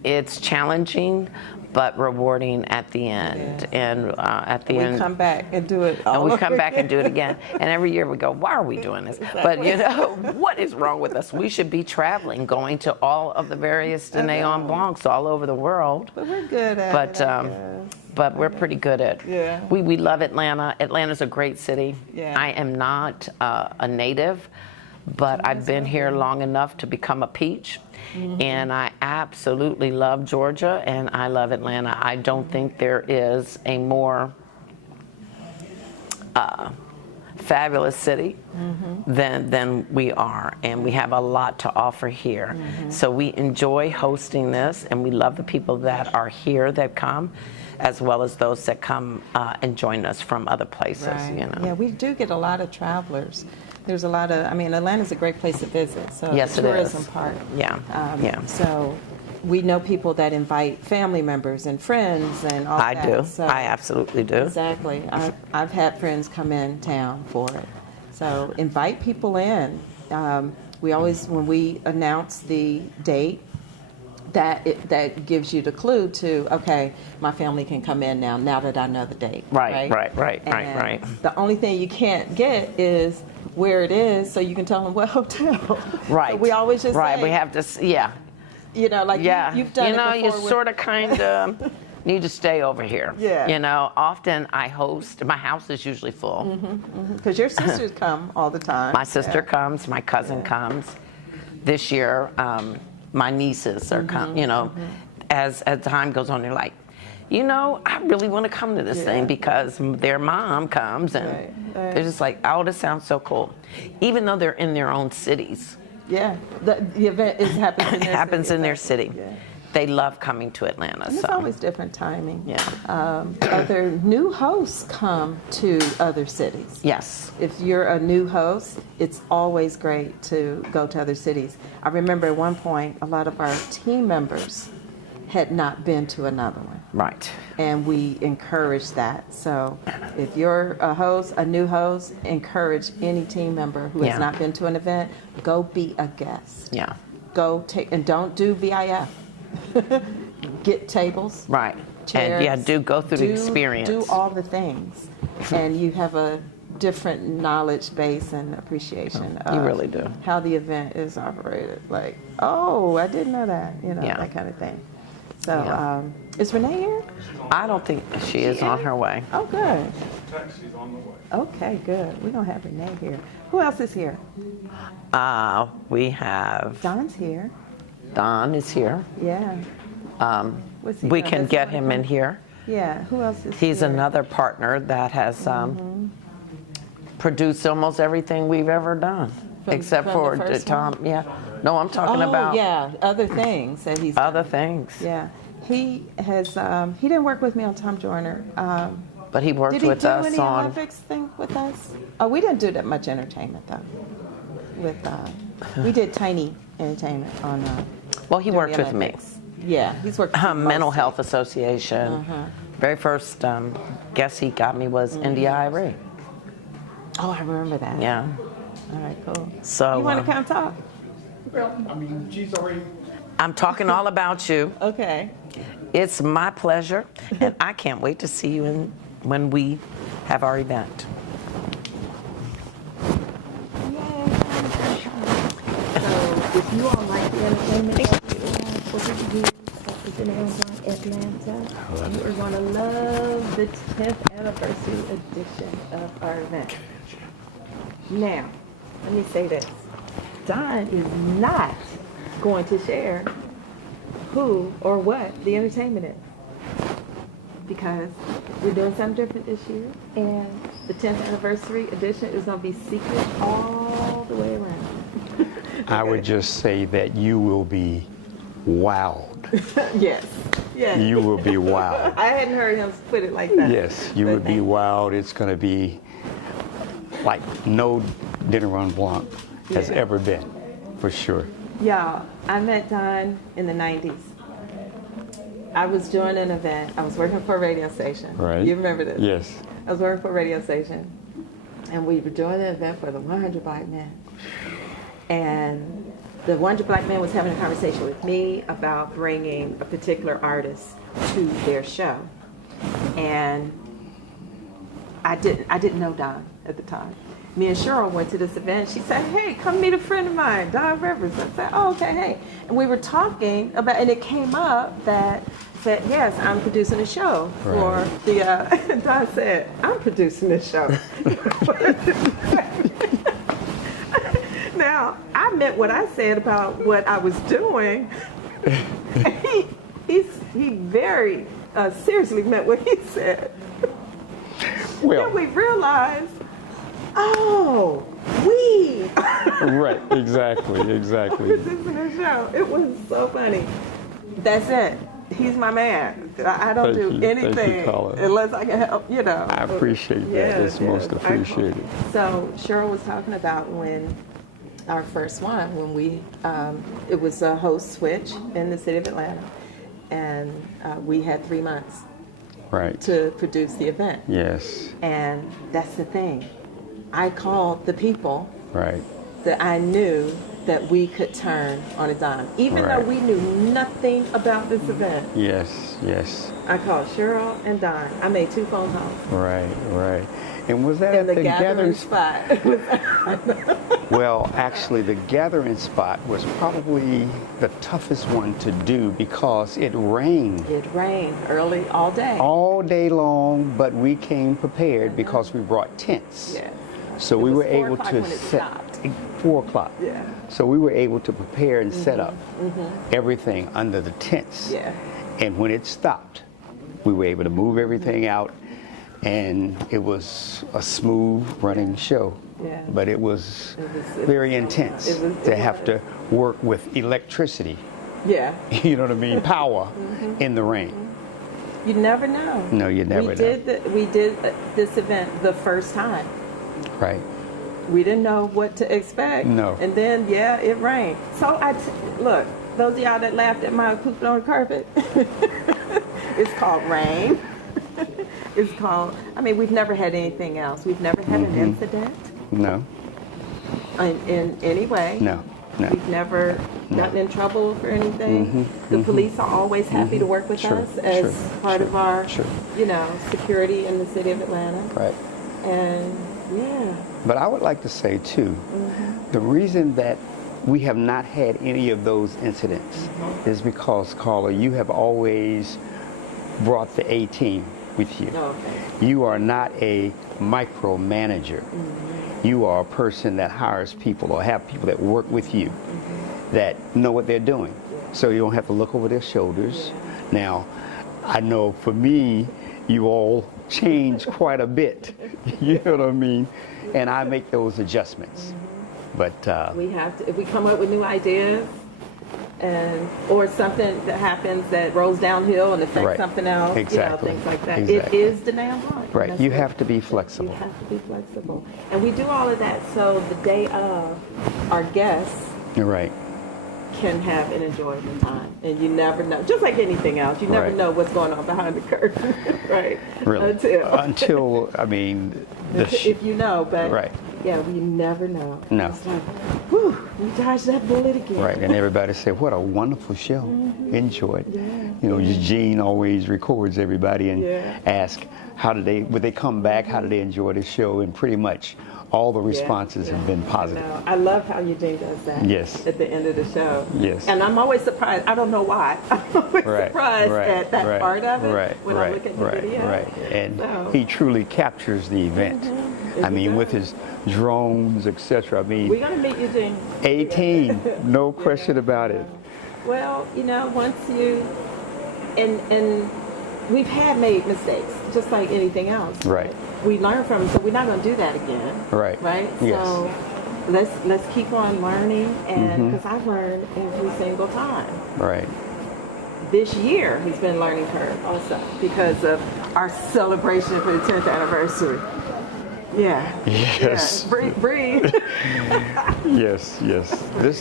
it's challenging, but rewarding at the end. And at the end, we come back and do it all and we over come back again. and do it again. And every year we go, why are we doing this? But you know, what is wrong with us? We should be traveling, going to all of the various Dîner en Blancs all over the world. But we're good at But it, I guess. but we're pretty good at. Yeah. We love Atlanta. Atlanta's a great city. Yeah. I am not a native, but I've been here long enough to become a peach. And I absolutely love Georgia, and I love Atlanta. I don't think there is a more fabulous city than we are, and we have a lot to offer here. So we enjoy hosting this, and we love the people that are here that come, as well as those that come and join us from other places. Right. You know. Yeah, we do get a lot of travelers. There's a lot of, I mean, Atlanta's a great place to visit. So Yes, the it tourism is. part. Yeah. Yeah. So we know people that invite family members and friends and all I that. do. So, I absolutely do. exactly. I've had friends come in town for it. So invite people in. We always, when we announce the date, that gives you the clue to, okay, my family can come in now that I know the date. Right. And the only thing you can't get is where it is, so you can tell them what hotel. Right. So we always just right. say, We have to. Yeah. you know, like Yeah. you've done you know, it you before. sort of kind of need to stay over here. Yeah. You know, often I host. My house is usually full. Because your sisters come all the time. My sister comes. My cousin comes. This year, my nieces are come. You know, as time goes on, they're like, you know, I really want to come to this thing because their mom comes and Right. they're just like, oh, this sounds so cool. Even though they're in their own cities, Yeah, the event happens in it their happens city. in their city. Yeah. They love coming to Atlanta. And it's So always different timing. yeah. Other new hosts come to other cities. Yes. If you're a new host, it's always great to go to other cities. I remember at one point, a lot of our team members had not been to another one. Right. And we encourage that. So if you're a host, a new host, encourage any team member who Yeah. has not been to an event, go be a guest. Yeah. Go take, and don't do VIF. Get tables. Right. Chairs, And yeah, do go through the experience. Do all the things, and you have a different knowledge base and appreciation of You really do. how the event is operated. Like, oh, I didn't know that, Yeah. that kind of thing. So, Yeah. is Renee here? I don't think she is on her way. Oh, good. Okay, good. We're gonna have Renee here. Who else is here? We have Don's here. Don is here. Yeah. What's he We doing? can Does get he him wanna in come? here. Yeah. Who else is He's here? another partner that has produced almost everything we've ever done, except from for the first Tom. Yeah. No, I'm talking Oh, about yeah, other things that he's other done. things. Yeah, he has. He didn't work with me on Tom Joyner. But he worked Did he with do us any on. Olympics thing with us? Oh, we didn't do that much entertainment though. With we did tiny entertainment on. Well, he during worked the with me. Olympics. Yeah, he's worked. with me Mental mostly. Health Association. Very first guest he got me was India Irie. Oh, I remember that. Yeah. All right, cool. So You want to come talk? Well, I mean, she's already. I'm talking all about you. Okay. It's my pleasure, and I can't wait to see you when we have our event. So if you all like the entertainment for the Dîner en Blanc Atlanta, you are going to love the 10th anniversary edition of our event. Now, let me say this. Don is not going to share who or what the entertainment is, because we're doing something different this year, and the 10th anniversary edition is going to be secret all the way around. I would just say that you will be wowed. Yes. Yes. You will be wowed. I hadn't heard him put it like that. Yes, you But would be thank you. wowed. It's going to be like no Dîner en Blanc has Yeah. ever been, for sure. Y'all, I met Don in the 90s. I was doing an event. I was working for a radio station. Right. You remember this? Yes. I was working for a radio station. And we were doing an event for the 100 Black Men. And the Wonder Black Man was having a conversation with me about bringing a particular artist to their show, and I didn't know Don at the time. Me and Cheryl went to this event. She said, "Hey, come meet a friend of mine, Don Rivers." I said, "Oh, okay, hey." And we were talking about, and it came up that said, "Yes, I'm producing a show for the." Don said, "I'm producing this show." Now, I meant what I said about what I was doing. He very seriously meant what he said. Well, Then we realized, oh, we right, exactly. producing a show. It was so funny. That's it. He's my man. I don't do anything Thank you, Colin. unless I can help, you know. I appreciate that. It's most appreciated. So Cheryl was talking about when our first one, when we, it was a host switch in the city of Atlanta, and we had 3 months Right. to produce the event. Yes. And that's the thing. I called the people Right. that I knew that we could turn on a dime. Even though Right. we knew nothing about this event, Yes. I called Cheryl and Don. I made 2 phone calls. Right. And was that In at the the gathering gathering spot. Well, actually, the gathering spot was probably the toughest one to do because it rained It rained early all day. all day long, but we came prepared because we brought tents. Yeah. So It we was were 4 able o'clock to when it set stopped. 4 o'clock. Yeah. So we were able to prepare and set up everything under the tents. Yeah. And when it stopped, we were able to move everything out, and it was a smooth running show. Yeah. But it was It very was- intense it to was. have to work with electricity, Yeah. you know what I mean, power in the rain. You never know. No, you never know. We did this event the first time. Right. We didn't know what to expect. No. And then, yeah, it rained. So look, those of y'all that laughed at my pooping on the carpet, it's called rain. It's called, I mean, we've never had anything else. We've never had an incident No. in any way. No. We've never gotten in trouble for anything. The police are always happy to work with Sure, us as sure, part of our, sure. security in the city of Atlanta. Right. And yeah, But I would like to say, too, the reason that we have not had any of those incidents is because, Carla, you have always brought the A team with you. okay. You are not a micromanager. You are a person that hires people or have people that work with you that know what they're doing. So you don't have to look over their shoulders. Now, I know for me, you all change quite a bit. You know what I mean? And I make those adjustments. But We have to, if we come up with new ideas or something that happens that rolls downhill and affects Right. something else, Exactly. things like that. Exactly. It is the En Blanc. right, That's you what- have to be You flexible. have to be flexible. And we do all of that so the day of, our guests You're right. can have an enjoyable time. And you never know, just like anything else, you never Right. know what's going on behind the curtain, right? Really. Until I mean, If you know, but Right. yeah, we never know. No. It's like, whew, we dodged that bullet again. right, and everybody said, "What a wonderful show! Enjoy it." You know, Eugene always records everybody and Yeah. asks, "How did they? Would they come back? How did they enjoy the show?" And pretty much, all the responses have been positive. No, I love how Eugene does that. Yes. At the end of the show. Yes. And I'm always surprised. I don't know why. I'm always surprised at that part of it when I look at the video. Right. And So- he truly captures the event. I mean, with his drones, etc. I mean, We're gonna meet Eugene. 18, no question about it. Well, once you and we've made mistakes, just like anything else. Right. We learn from them, so we're not going to do that again. Right. Right. Yes. So let's keep on learning, and because I've learned every single time. Right. This year has been learning curve also because of our celebration for the 10th anniversary. Yeah. Yes. Yeah. Breathe. Yes.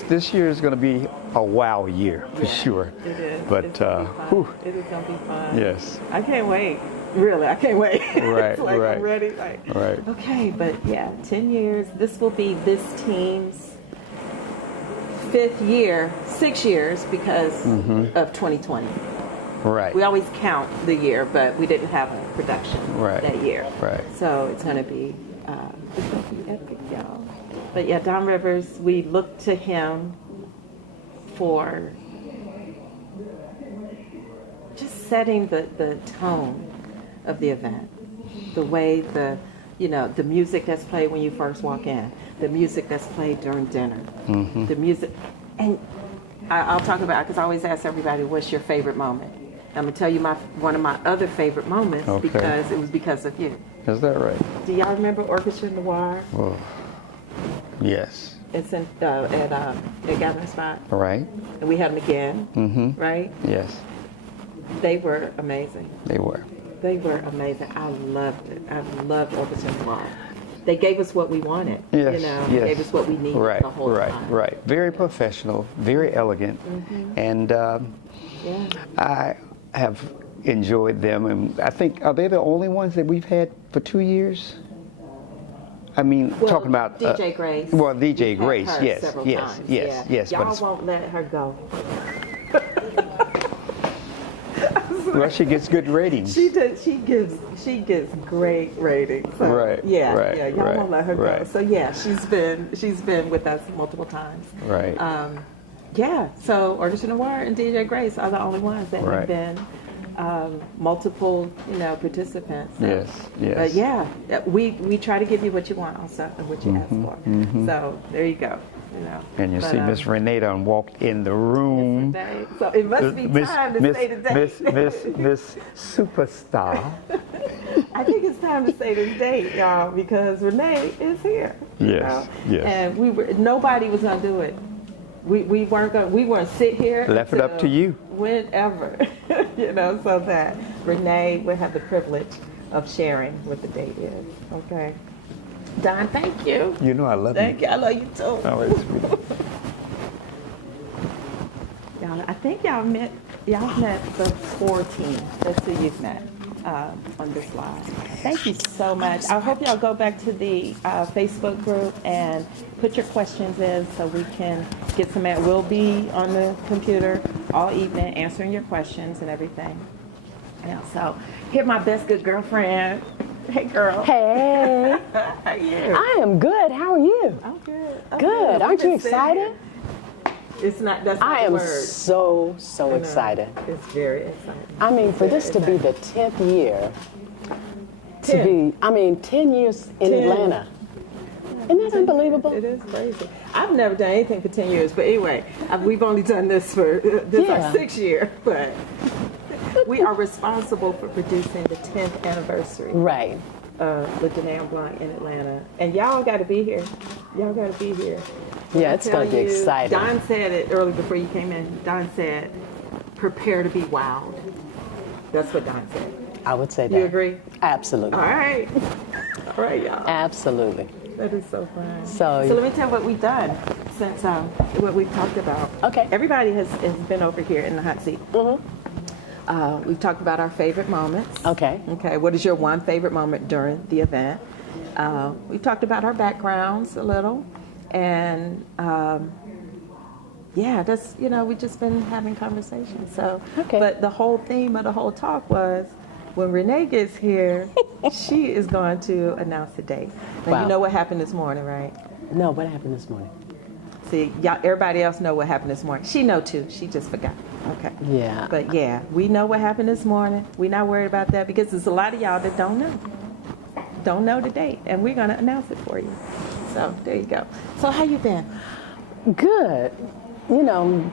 This year is going to be a wow year for sure. It is. But It's gonna be fun. whew, It is going to be fun. yes. I can't wait. Really, I can't wait. Right, It's like right. I'm ready. Like, Right. okay, but yeah, 10 years. This will be this team's 5th year, 6 years because of 2020. Right. We always count the year, but we didn't have a production that year. Right. So it's going to be epic, y'all. But yeah, Don Rivers, we look to him for just setting the tone of the event, the way the music that's played when you first walk in, the music that's played during dinner, the music, and I'll talk about it because I always ask everybody, what's your favorite moment? I'm gonna tell you one of my other favorite moments because it was because of you. Is that right? Do y'all remember Orchestra Noir? Oh. Yes. It's in at Gathering Spot. Right. And we had them again, right? Yes. They were amazing. They were. They were amazing. I loved it. I loved Orchestra Noir. They gave us what we wanted. Yes. They gave us what we needed the whole time. Right. Very professional, very elegant, and I have enjoyed them. And I think, are they the only ones that we've had for 2 years? I mean, talking about DJ Grace. Well, DJ We've Grace, had her yes, several yes, times. yes, yes. Y'all But won't let her go. well, she gets good ratings. She does. She gives great ratings. So, Right, Yeah. right, Yeah. Y'all right, won't let her go. right. So yeah, she's been with us multiple times. Right. Yeah. So Orchestra Noir and DJ Grace are the only ones that Right. have been multiple, participants. So. Yes, yes. But yeah, we try to give you what you want also and what you ask for. So there you go. And you see Miss Renee done walked in the room. So it must be time to say the date. Miss Superstar. I think it's time to say the date, y'all, because Renee is here. Yes, yes. And nobody was gonna do it. We weren't gonna sit here. Left it up to you. Whenever, so that Renee would have the privilege of sharing what the date is. Okay. Don, thank you. You know I love you. Thank you. I love you too. Oh, it's sweet. Y'all, I think y'all met the 14. That's who you've met on this slide. Thank you so much. I hope y'all go back to the Facebook group and put your questions in so we can get some. We'll be on the computer all evening answering your questions and everything. Yeah. So here, my best good girlfriend. Hey, girl. Hey. How are you? I am good. How are you? I'm good. Good. Aren't you excited? It's not. That's not I the am word. so excited. It's very exciting. I mean, for this to be the 10th year, 10 years in 10. Atlanta. Isn't that unbelievable? It is crazy. I've never done anything for 10 years, but anyway, we've only done this for our 6th year, but we are responsible for producing the 10th anniversary Right. of the En Blanc in Atlanta. And y'all got to be here. Y'all got to be here. Yeah, it's going to be exciting. Don said it early before you came in. Don said, prepare to be wowed. That's what Don said. I would say that. You agree? Absolutely. All right. All right, y'all. Absolutely. That is so fun. So let me tell you what we've done since what we've talked about. Okay. Everybody has been over here in the hot seat. We've talked about our favorite moments. Okay. Okay. What is your one favorite moment during the event? We've talked about our backgrounds a little, and that's we've just been having conversations. So, Okay. But the whole theme of the whole talk was, when Renee gets here, she is going to announce the date. Now, Wow. you know what happened this morning, right? No, what happened this morning? See, y'all, everybody else know what happened this morning. She know too. She just forgot. Okay. Yeah. But yeah, we know what happened this morning. We're not worried about that because there's a lot of y'all that don't know the date, and we're gonna announce it for you. So there you go. So how you been? Good.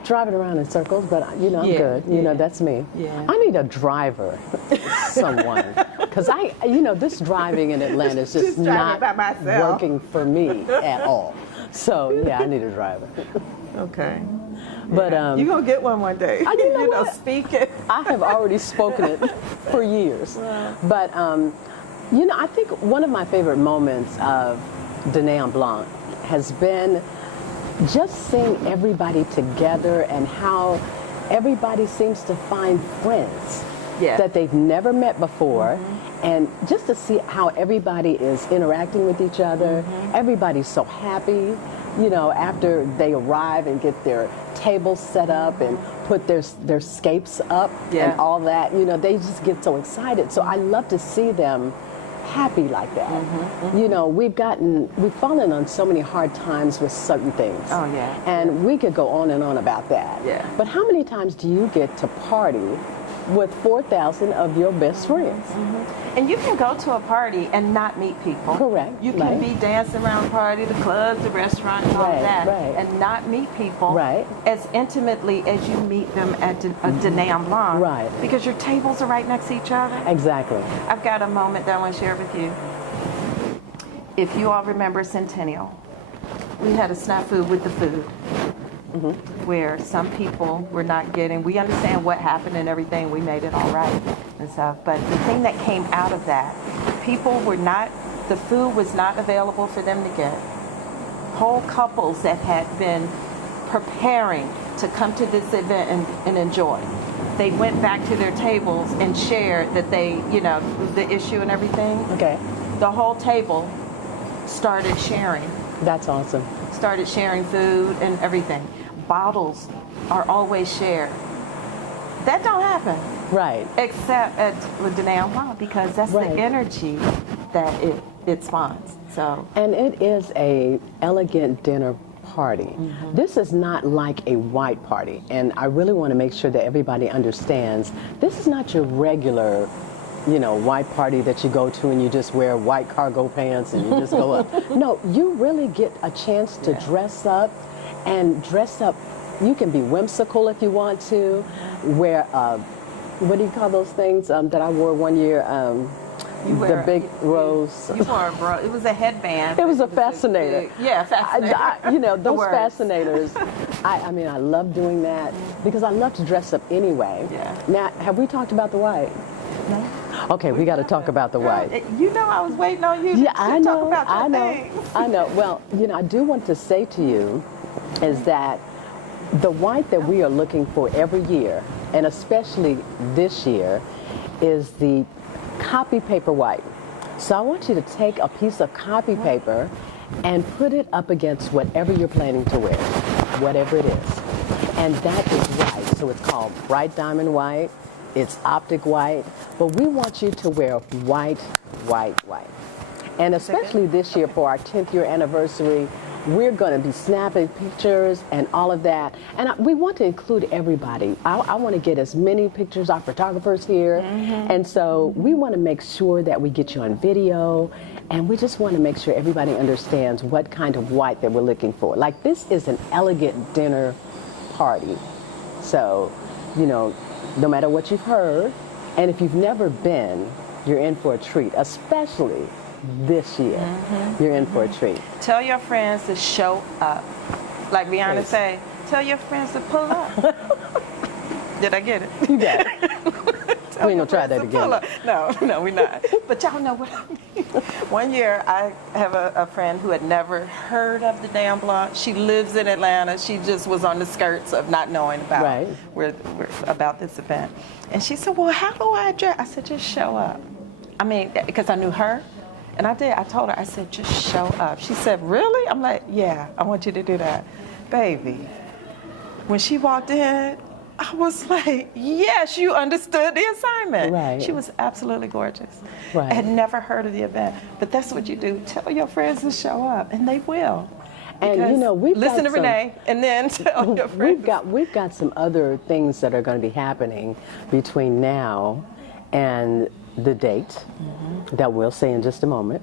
Driving around in circles, but I'm Yeah, good. yeah. That's me. Yeah. I need a driver, someone, because this driving in Atlanta is just Just driving not by myself. working for me at all. So yeah, I need a driver. Okay. But You're gonna get one day. you know what? Speak it. I have already spoken it for years. But I think one of my favorite moments of En Blanc has been just seeing everybody together and how everybody seems to find friends that they've never met before, and just to see how everybody is interacting with each other. Everybody's so happy, you know, after they arrive and get their tables set up and put their scapes up and all that. You know, they just get so excited. So I love to see them happy like that. You know, we've fallen on so many hard times with certain things. Oh, yeah. And we could go on and on about that. Yeah. But how many times do you get to party with 4,000 of your best friends? And you can go to a party and not meet people. Correct. You can be dancing around the party, the clubs, the restaurants, all of that, and not meet people as intimately as you meet them at a diner en blanc. Right. Because your tables are right next to each other. Exactly. I've got a moment that I want to share with you. If you all remember Centennial, we had a snafu with the food. Where some people were not getting, we understand what happened and everything, we made it all right and stuff, but the thing that came out of that, people were not, the food was not available for them to get. Whole couples that had been preparing to come to this event and enjoy, they went back to their tables and shared that they, you know, the issue and everything. Okay. The whole table started sharing. That's awesome. Started sharing food and everything. Bottles are always shared. That don't happen. Right. Except at diner en blanc, because that's the energy that it spawns. So. And it is a elegant dinner party. This is not like a white party, and I really want to make sure that everybody understands this is not your regular, you know, white party that you go to and you just wear white cargo pants and you just go up. No, you really get a chance to dress up, and dress up. You can be whimsical if you want to. Wear, what do you call those things that I wore one year? The big rose. You wore a it was a headband. It was a fascinator. Fascinator. You know, those fascinators. I mean, I love doing that because I love to dress up anyway. Yeah. Now, have we talked about the white? No. Okay, we got to talk about the white. You know, I was waiting on you to talk about your things. I know. Well, you know, I do want to say to you is that the white that we are looking for every year, and especially this year, is the copy paper white. So I want you to take a piece of copy paper and put it up against whatever you're planning to wear, whatever it is. And that is white. So it's called bright diamond white. It's optic white. But we want you to wear white, white, white. And especially this year for our 10th year anniversary, we're going to be snapping pictures and all of that. And we want to include everybody. I want to get as many pictures, our photographers here. And so we want to make sure that we get you on video. And we just want to make sure everybody understands what kind of white that we're looking for. Like, this is an elegant dinner party. So, you know, no matter what you've heard, and if you've never been, you're in for a treat, especially this year. You're in for a treat. Tell your friends to show up. Like Rihanna say, tell your friends to pull up. Did I get it? You got it. We ain't gonna try that again. No, we're not. But y'all know what I mean. One year, I have a friend who had never heard of the diner en blanc. She lives in Atlanta. She just was on the skirts of not knowing about about this event. And she said, well, how do I dress? I said, just show up. I mean, because I knew her. And I did. I told her, I said, just show up. She said, really? I'm like, yeah, I want you to do that. Baby, when she walked in, I was like, yes, you understood the assignment. Right. She was absolutely gorgeous. Right. I had never heard of the event. But that's what you do. Tell your friends to show up, and they will. And you know, listen to Renee, and then tell your friends. We've got some other things that are going to be happening between now and the date that we'll say in just a moment.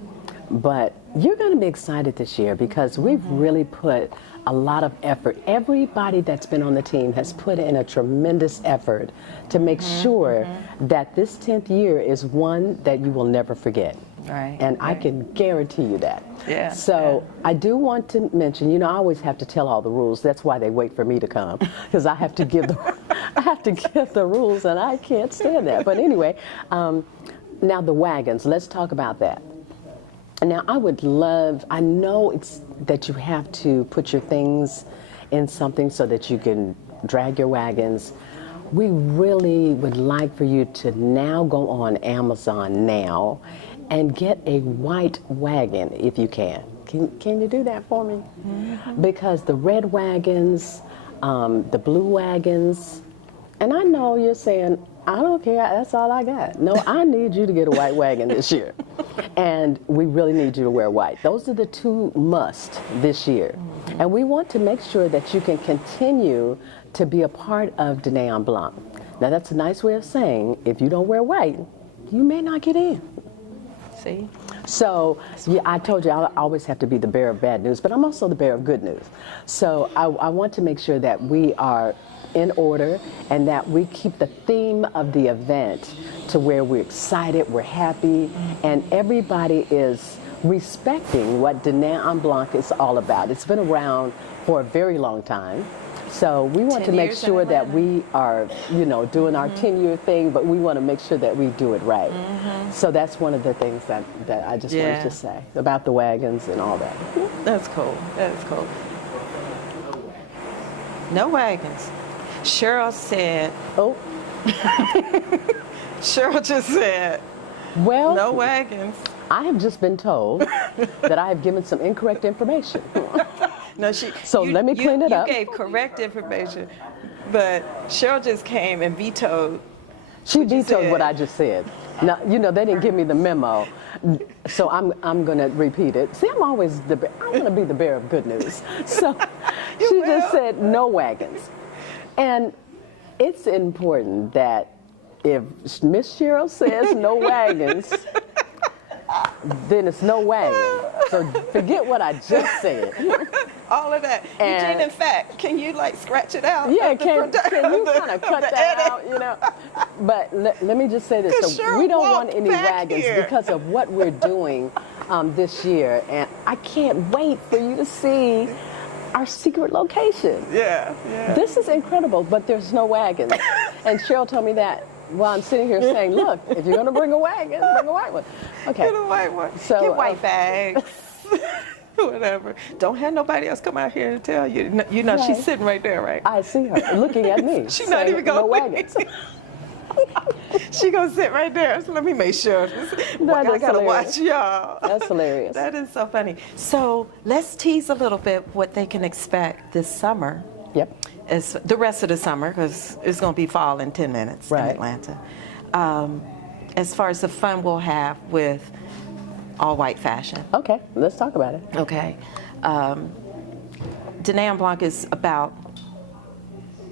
But you're going to be excited this year because we've really put a lot of effort. Everybody that's been on the team has put in a tremendous effort to make sure that this 10th year is one that you will never forget. Right. And I can guarantee you that. Yeah. So I do want to mention, you know, I always have to tell all the rules. That's why they wait for me to come, because I have to give the rules, and I can't stand that. But anyway, now the wagons. Let's talk about that. Now, I know it's that you have to put your things in something so that you can drag your wagons. we really would like for you to now go on Amazon now and get a white wagon if you can. Can you do that for me? Mm-hmm. Because the red wagons, the blue wagons, and I know you're saying, I don't care, that's all I got. No, I need you to get a white wagon this year. And we really need you to wear white. Those are the two must this year. Mm-hmm. And we want to make sure that you can continue to be a part of Dîner en Blanc. Now that's a nice way of saying, if you don't wear white, you may not get in. See? So, yeah, I told you I always have to be the bearer of bad news, but I'm also the bearer of good news. So I want to make sure that we are in order and that we keep the theme of the event to where we're excited, we're happy, and everybody is respecting what Dîner en Blanc is all about. It's been around for a very long time. So we want to make sure that we are, doing our 10-year thing, but we want to make sure that we do it right. Mm-hmm. So that's one of the things that I just wanted to say about the wagons and all that. That's cool. That's cool. No wagons. Cheryl said. Oh. Cheryl just said. Well. No wagons. I have just been told that I have given some incorrect information. No, let me clean it up. You gave correct information, but Cheryl just came and vetoed. She vetoed what I just said. Now, they didn't give me the memo, so I'm going to repeat it. See, I want to be the bearer of good news. So she just said no wagons. And it's important that if Miss Cheryl says no wagons, then it's no wagon. So forget what I just said. All of that. Eugene, in fact, can you scratch it out? Yeah, can you kind of cut that out, But let me just say this. So we don't want any wagons because of what we're doing this year. And I can't wait for you to see our secret location. Yeah. This is incredible, but there's no wagons. And Cheryl told me that while I'm sitting here saying, look, if you're going to bring a wagon, bring a white one. Okay. Get a white one. So, get white bags. Whatever. Don't have nobody else come out here and tell you. Right. She's sitting right there, right? I see her looking at me. She's not even going no wagons. She gonna sit right there. So let me make sure. I gotta watch y'all. That's hilarious. That is so funny. So let's tease a little bit what they can expect this summer. Yep. As the rest of the summer, because it's gonna be fall in 10 minutes in Atlanta. As far as the fun we'll have with all white fashion. Okay, let's talk about it. Okay. Dîner en Blanc is about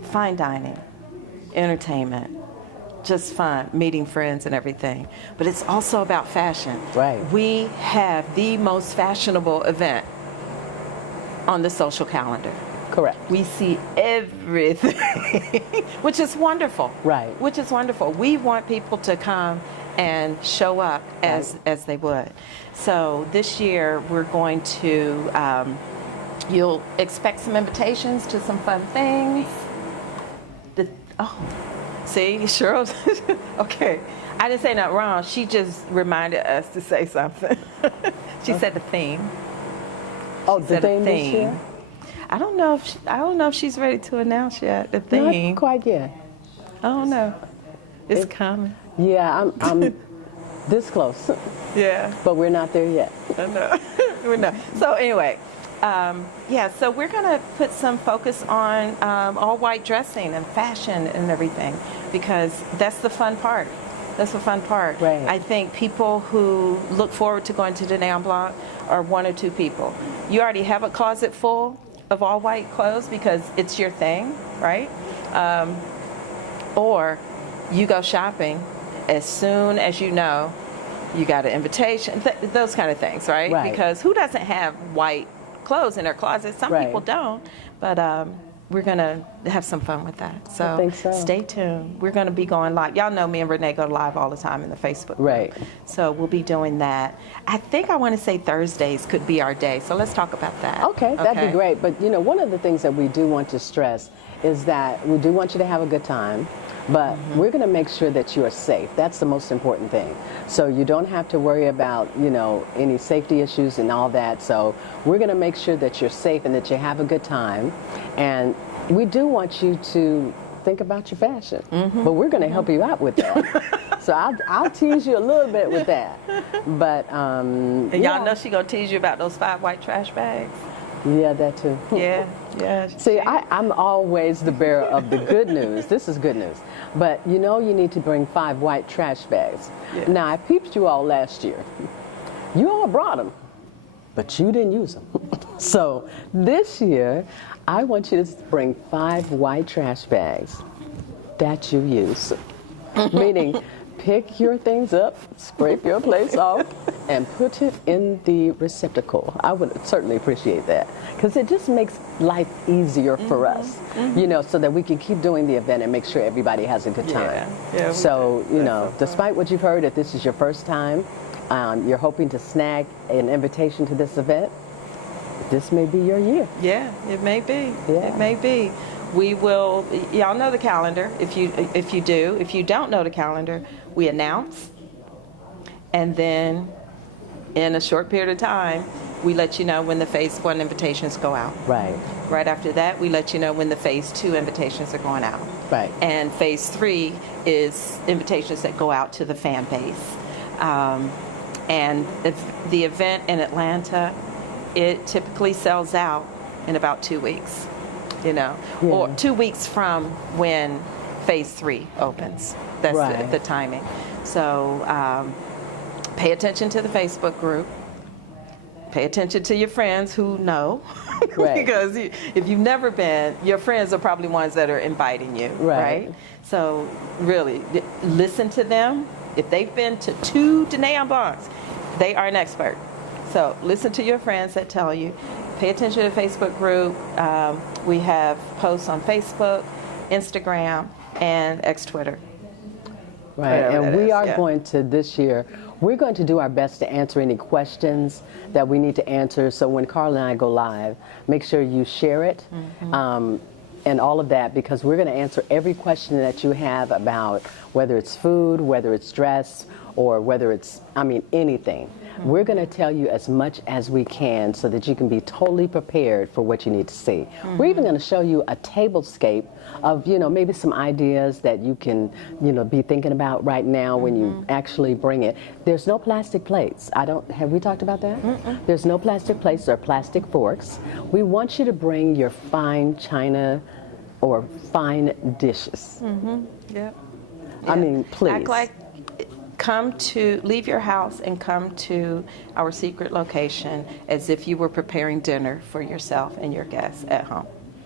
fine dining, entertainment, just fun, meeting friends and everything. But it's also about fashion. Right. We have the most fashionable event on the social calendar. Correct. We see everything, which is wonderful. Right. Which is wonderful. We want people to come and show up as they would. So this year we're going to, you'll expect some invitations to some fun things. See, Cheryl, okay. I didn't say nothing wrong. She just reminded us to say something. She said the theme. Oh, the theme this year? I don't know if she's ready to announce yet. The theme. Not quite yet. I don't know. It's coming. Yeah, I'm this close. Yeah. But we're not there yet. I know. We're not. So anyway, so we're going to put some focus on all white dressing and fashion and everything, because that's the fun part. That's the fun part. Right. I think people who look forward to going to Dîner en Blanc are one or two people. You already have a closet full of all white clothes because it's your thing, right? Or you go shopping as soon as you know you got an invitation, those kind of things, right? Right. Because who doesn't have white clothes in their closet? Some people don't, but we're going to have some fun with that. So, I think so. Stay tuned. We're going to be going live. Y'all know me and Renee go live all the time in the Facebook group. Right. So we'll be doing that. I think I want to say Thursdays could be our day. So let's talk about that. Okay, that'd be great. But, one of the things that we do want to stress is that we do want you to have a good time. But we're going to make sure that you are safe. That's the most important thing. So you don't have to worry about, any safety issues and all that. So we're going to make sure that you're safe and that you have a good time. And we do want you to think about your fashion. But we're going to help you out with that. So I'll tease you a little bit with that. But And y'all know she gonna tease you about those 5 white trash bags. yeah, that too. Yeah, yeah. See, I'm always the bearer of the good news. This is good news. But you know you need to bring 5 white trash bags. Yeah. Now, I peeped you all last year. You all brought them, but you didn't use them. So this year, I want you to bring 5 white trash bags that you use. Meaning, pick your things up, scrape your plates off, and put it in the receptacle. I would certainly appreciate that because it just makes life easier for us, you know, so that we can keep doing the event and make sure everybody has a good time. Yeah, so, you know, despite what you've heard, if this is your first time, you're hoping to snag an invitation to this event, this may be your year. Yeah, it may be. Yeah. It may be. We will. Y'all know the calendar. If you do, if you don't know the calendar, we announce, and then in a short period of time, we let you know when the phase 1 invitations go out. Right. Right after that, we let you know when the phase 2 invitations are going out. Right. And phase 3 is invitations that go out to the fan base. And if the event in Atlanta, it typically sells out in about 2 weeks, you know, or 2 weeks from when phase 3 opens. That's Right. the timing. So pay attention to the Facebook group. Pay attention to your friends who know. Right. Because if you've never been, your friends are probably ones that are inviting you, right? So really, listen to them. If they've been to 2 En Blancs, they are an expert. So listen to your friends that tell you. Pay attention to the Facebook group. We have posts on Facebook, Instagram, and X-Twitter. Right, Whatever and that we is, are yeah. going to, this year, we're going to do our best to answer any questions that we need to answer. So when Carla and I go live, make sure you share it and all of that, because we're going to answer every question that you have about whether it's food, whether it's dress, or whether it's, I mean, anything. We're going to tell you as much as we can so that you can be totally prepared for what you need to see. We're even going to show you a tablescape of, you know, maybe some ideas that you can, you know, be thinking about right now when you actually bring it. There's no plastic plates. Have we talked about that? There's no plastic plates or plastic forks. We want you to bring your fine china or fine dishes. Yep. I mean, please. Act like, leave your house and come to our secret location as if you were preparing dinner for yourself and your guests at home.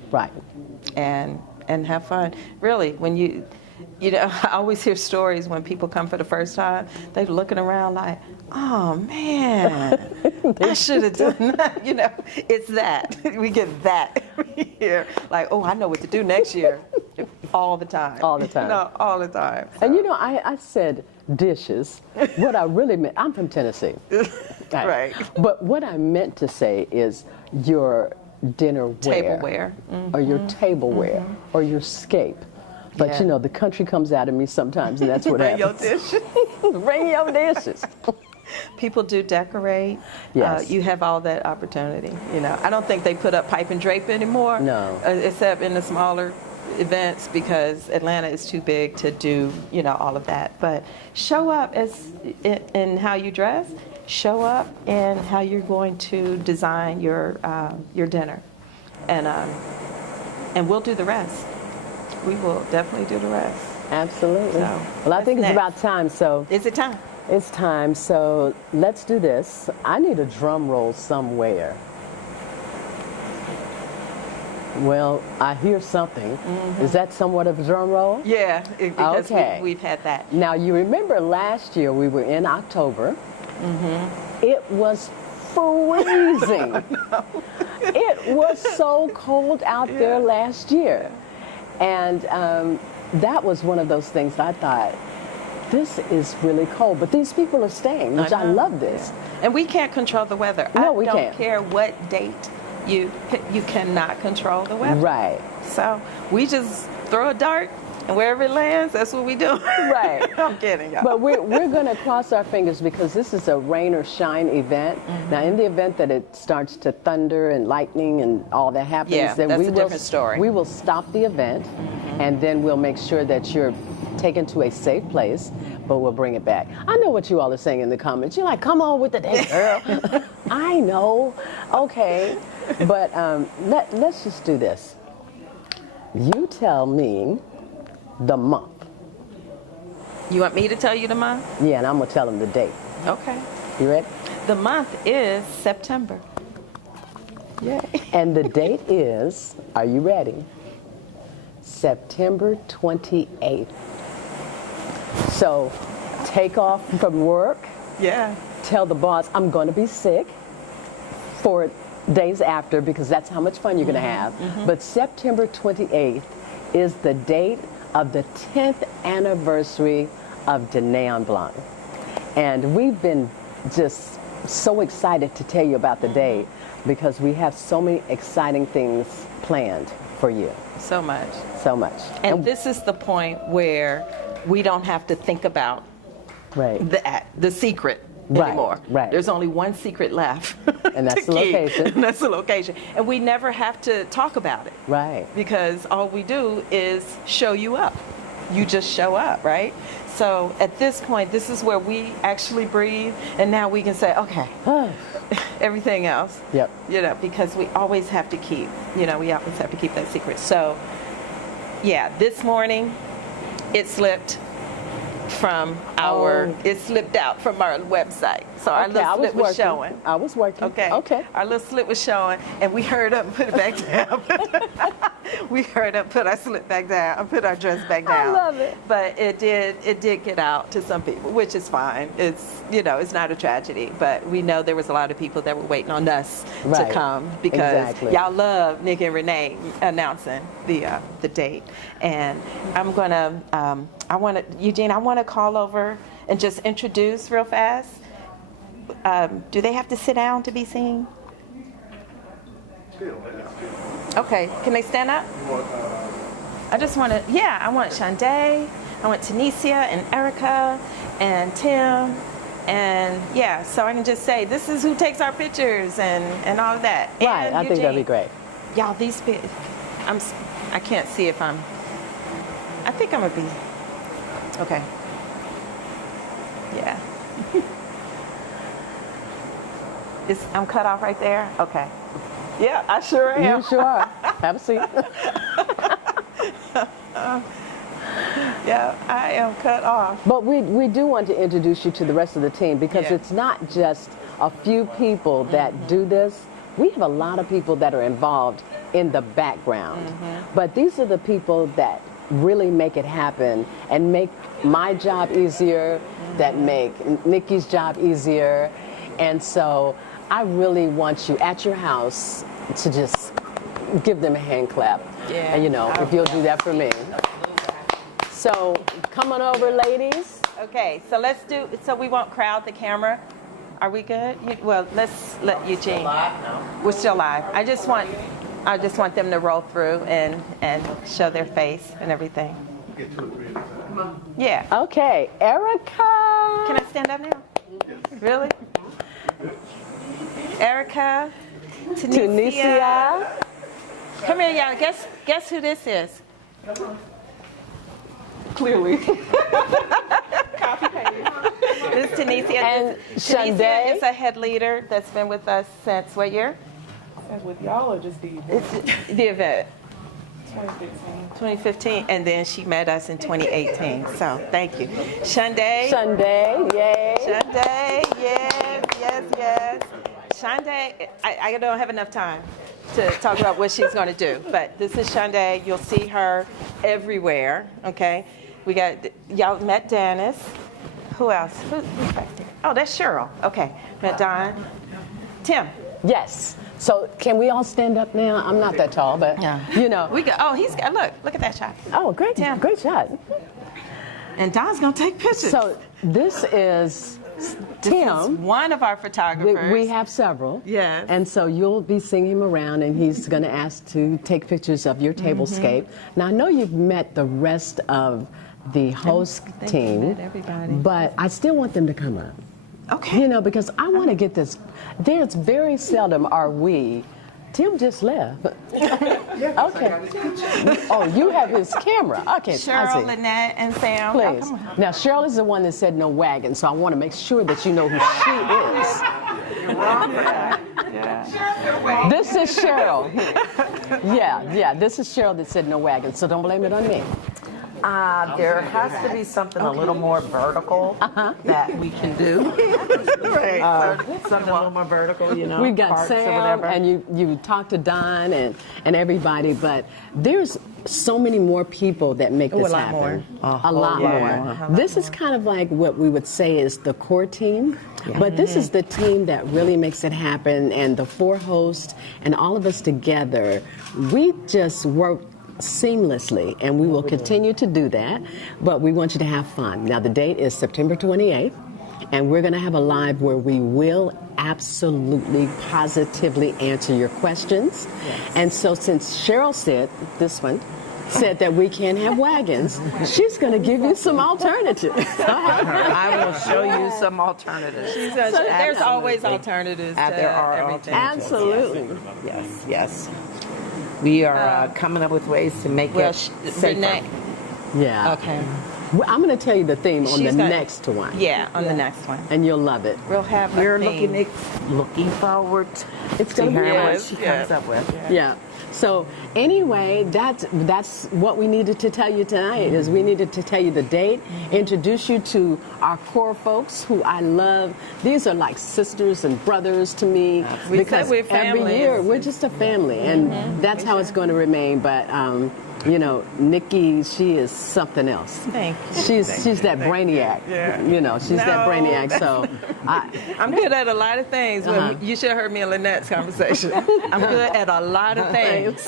Right. And have fun. Really, when you know, I always hear stories when people come for the first time, they're looking around like, oh man, I should have done that. You know, it's that. We get that every year. Like, oh, I know what to do next year. All the time. All the time. No, all the time. And you know, I said dishes. What I really meant, I'm from Tennessee. Right. But what I meant to say is your dinnerware. Tableware. Or your tableware. Or your scape. But Yeah. you know, the country comes out of me sometimes, and that's what Bring your happens. dishes. Bring your dishes. People do decorate. Yes. You have all that opportunity. You know, I don't think they put up pipe and drape anymore. No. Except in the smaller events because Atlanta is too big to do, you know, all of that. But show up in how you dress. Show up in how you're going to design your dinner, and we'll do the rest. We will definitely do the rest. Absolutely. So, well, I think what's it's next? about time. So Is it time? it's time. So let's do this. I need a drum roll somewhere. Well, I hear something. Is that somewhat of a drum roll? Yeah, because Okay. we've had that. Now, you remember last year we were in October. It was freezing. It was so cold out there last year. And that was one of those things that I thought, this is really cold. But these people are staying, which I know. love this. And we can't control the weather. No, I we don't can't. care what date you cannot control the weather. Right. So we just throw a dart And wherever it lands, that's what we do. Right. I'm kidding, y'all. But we're going to cross our fingers because this is a rain or shine event. Now, in the event that it starts to thunder and lightning and all that happens, Yeah, then that's we a will different story. We will stop the event, and then we'll make sure that you're taken to a safe place, but we'll bring it back. I know what you all are saying in the comments. You're like, come on with the date, girl. I know. Okay. But let's just do this. You tell me the month. You want me to tell you the month? Yeah, and I'm going to tell them the date. Okay. You ready? The month is September. Yay. And the date is, are you ready? September 28th. So take off from work, Yeah. tell the boss, I'm going to be sick for days after because that's how much fun you're going to have. But September 28th is the date of the 10th anniversary of Danae En Blanc. And we've been just so excited to tell you about the date because we have so many exciting things planned for you. So much. So much. And this is the point where we don't have to think about right. the secret Right, anymore. right. There's only one secret left. And that's to the keep, location. And that's the location. And we never have to talk about it. Right. Because all we do is show you up. You just show up, right? So at this point, this is where we actually breathe, and now we can say, okay, everything else, Yep. you know, because we always have to keep, we always have to keep that secret. So, yeah, this morning, it slipped from it slipped out from our website. So our little slip was showing. I was working. Okay. Okay. Our little slip was showing, and we hurried up and put it back down. We hurried up, put our slip back down, put our dress back down. I love it. But it did get out to some people, which is fine. It's it's not a tragedy. But we know there was a lot of people that were waiting on us Right. to come because Exactly. y'all love Nick and Renee announcing the date. And I'm gonna Eugene, I want to call over and just introduce real fast. Do they have to sit down to be seen? Okay, can they stand up? I just want to, I want Shandae, I want Tanisha and Erica and Tim, and so I can just say, this is who takes our pictures and all of that. Right. And I think that'd be Eugene. great. Y'all, I can't see if I think I'm gonna be, okay. Yeah. I'm cut off right there? Okay. Yeah, I sure am. You sure are. Have a seat. Yeah, I am cut off. But we do want to introduce you to the rest of the team because Yeah. it's not just a few people that do this. We have a lot of people that are involved in the background. But these are the people that really make it happen and make my job easier, that make Nikki's job easier. And so I really want you at your house to just give them a hand clap. Yeah. And if you'll do that for me. So come on over, ladies. Okay, so we won't crowd the camera. Are we good? Well, let's let Eugene. We're still live. I just want them to roll through and show their face and everything. Yeah. Okay, Erica. Can I stand up now? Really? Erica, Tunisia. Come here, y'all. Guess who this is? Clearly. Copy paste. This is Tunisia. And Tunisia Shandae. is a head leader that's been with us since what year? With y'all or just the event? It's the event. 2015. 2015, and then she met us in 2018. So thank you. Shandae. Shandae, yay. Shandae, yes. Shandae, I don't have enough time to talk about what she's going to do, but this is Shandae. You'll see her everywhere, okay? Y'all met Dennis. Who else? Who's back there? Oh, that's Cheryl. Okay, met Don. Tim. Yes. So can we all stand up now? I'm not that tall, but We go. Oh, he's got. Look at that shot. Oh, great, Tim. great shot. And Don's gonna take pictures. So this is Tim. One of our photographers. We have several. Yes. And so you'll be seeing him around, and he's going to ask to take pictures of your tablescape. Now, I know you've met the rest of the host team, everybody. but I still want them to come up. Okay. You know, because I want to get this. There's very seldom are we. Tim just left. Okay. Oh, you have his camera. Okay, I Cheryl, see. Lynette, and Sam. Please. Oh, come on. Now, Cheryl is the one that said no wagon, so I want to make sure that you know who she is. This is Cheryl. Yeah, this is Cheryl that said no wagon, so don't blame it on me. There has to be something a little more vertical that we can do. Something a little more vertical, you know. We've got parks or Sam, whatever. and you talked to Don and everybody, but there's so many more people that make this happen. A lot more. This is kind of like what we would say is the core team, but this is the team that really makes it happen, and the 4 hosts and all of us together, we just work seamlessly, and we will continue to do that, but we want you to have fun. Now, the date is September 28th, and we're going to have a live where we will absolutely, positively answer your questions. And so since Cheryl said, said that we can't have wagons, she's going to give you some alternatives. I will show you some alternatives. There's always alternatives to There are everything. Absolutely. Yes. We are coming up with ways to make it safer. Renee. Yeah. Okay. Well, I'm going to tell you the theme on She's the got- next one. Yeah, on the next one. And you'll love it. We'll have We're a theme. looking forward It's to going to be hearing what Yes, she yes. comes up with. Yeah. So anyway, that's what we needed to tell you tonight. Is we needed to tell you the date, introduce you to our core folks who I love. These are like sisters and brothers to me We because said we're every families. year we're just a family, and that's how it's going to remain. But you know, Nikki, she is something else. Thank you. She's that brainiac. Yeah. You know, she's that brainiac. So I'm good at a lot of things. Well, you should have heard me in Lynette's conversation. I'm good at a lot of things.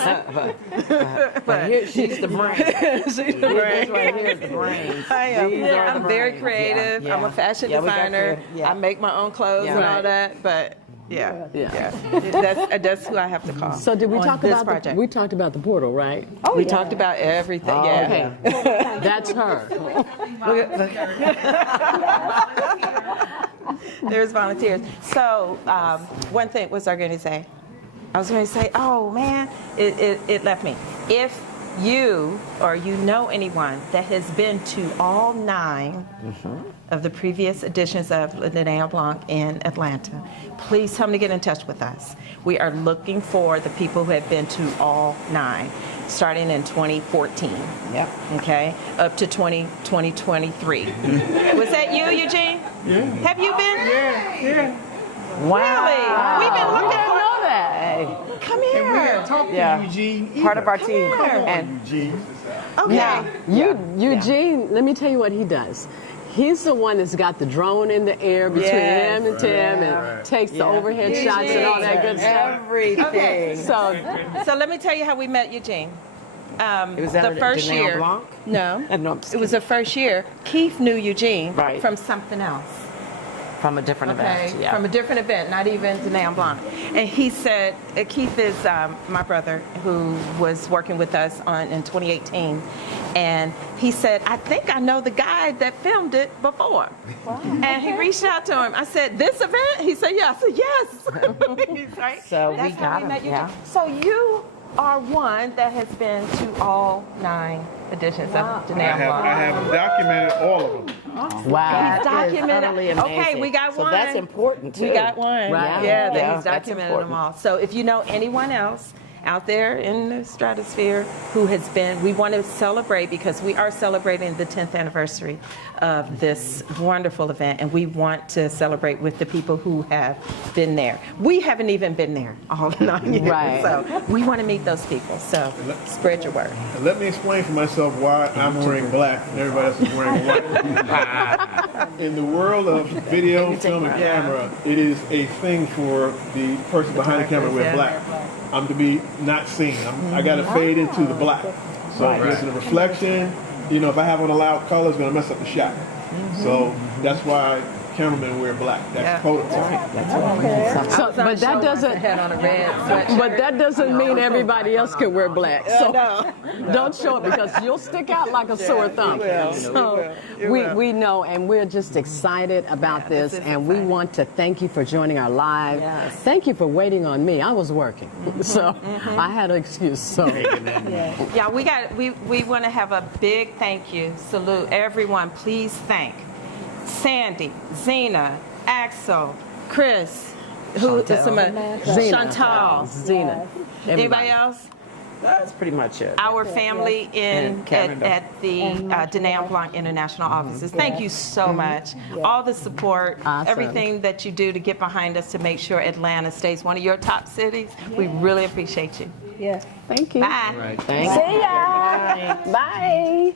But here, she's the brain. She's the brain. Right here is the brains. I am. These are I'm the very brains. creative. Yeah. I'm a fashion Yeah, we got designer. creative. Yeah. I make my own clothes and all that. But yeah. That's who I have to call. So did we on talk this about project? we talked about the portal, right? We talked about everything. Yeah. Okay. That's her. There's volunteers. So one thing was I going to say? I was going to say, oh man, it left me. If you or you know anyone that has been to all 9 of the previous editions of En Blanc in Atlanta, please tell them to get in touch with us. We are looking for the people who have been to all 9, starting in 2014. Yep. Okay, up to 2023. Was that you, Eugene? Yeah. Have you been? Yeah. Wow. Really? We've been looking for. know that. Come here. Talk to Yeah. Eugene. Either. Part of our team. Come on, And Eugene. Okay. Eugene, let me tell you what he does. He's the one that's got the drone in the air between Yes. him and Tim and takes the overhead shots and all that good stuff. everything. Okay. So So let me tell you how we met Eugene. It was at The first En year. Blanc? No. No, I'm just It was the first year. Keith knew Eugene Right. from something else. From a different event. Yeah. From a different event, not even En Blanc. And he said, Keith is my brother who was working with us in 2018. And he said, I think I know the guy that filmed it before. Wow. And he reached out to him. I said, this event? He said, yeah. I said, yes. He's right. So That's we how got him, met Eugene. yeah. So you are one that has been to all 9 editions of En Blanc. I have documented all of them. wow. He's documented. Utterly Okay, amazing. we got So one. that's important too. We got one. Right. Yeah, that Yeah, he's that's documented them important. all. So if you know anyone else out there in the stratosphere who has been, we want to celebrate because we are celebrating the 10th anniversary of this wonderful event, and we want to celebrate with the people who have been there. We haven't even been there all 9 years, Right. so we want to meet those people. So spread your word. And let me explain for myself why I'm wearing black and everybody else is wearing white. In the world of video, film, and camera, it is a thing for the person behind the camera to wear black. I'm to be not seen. I got to fade into the black. So there's a reflection. You know, if I have on a loud color, it's going to mess up the shot. So that's why cameramen wear black. That's protocol. So, but that doesn't. But that doesn't mean everybody else can wear black. So don't show it because you'll stick out like a sore thumb. So we know, and we're just excited about this, and we want to thank you for joining our live. Yes. Thank you for waiting on me. I was working, so I had an excuse. So Yeah, we want to have a big thank you, salute everyone. Please thank Sandy, Zena, Axel, Chris, who is Chantal, Zena, anybody else? That's pretty much it. Our family In Canada. at the En Blanc International offices. Thank you so much. All the support, Awesome. everything that you do to get behind us to make sure Atlanta stays one of your top cities. We really appreciate you. Yeah. thank you. Bye. Thank you. See ya. Bye.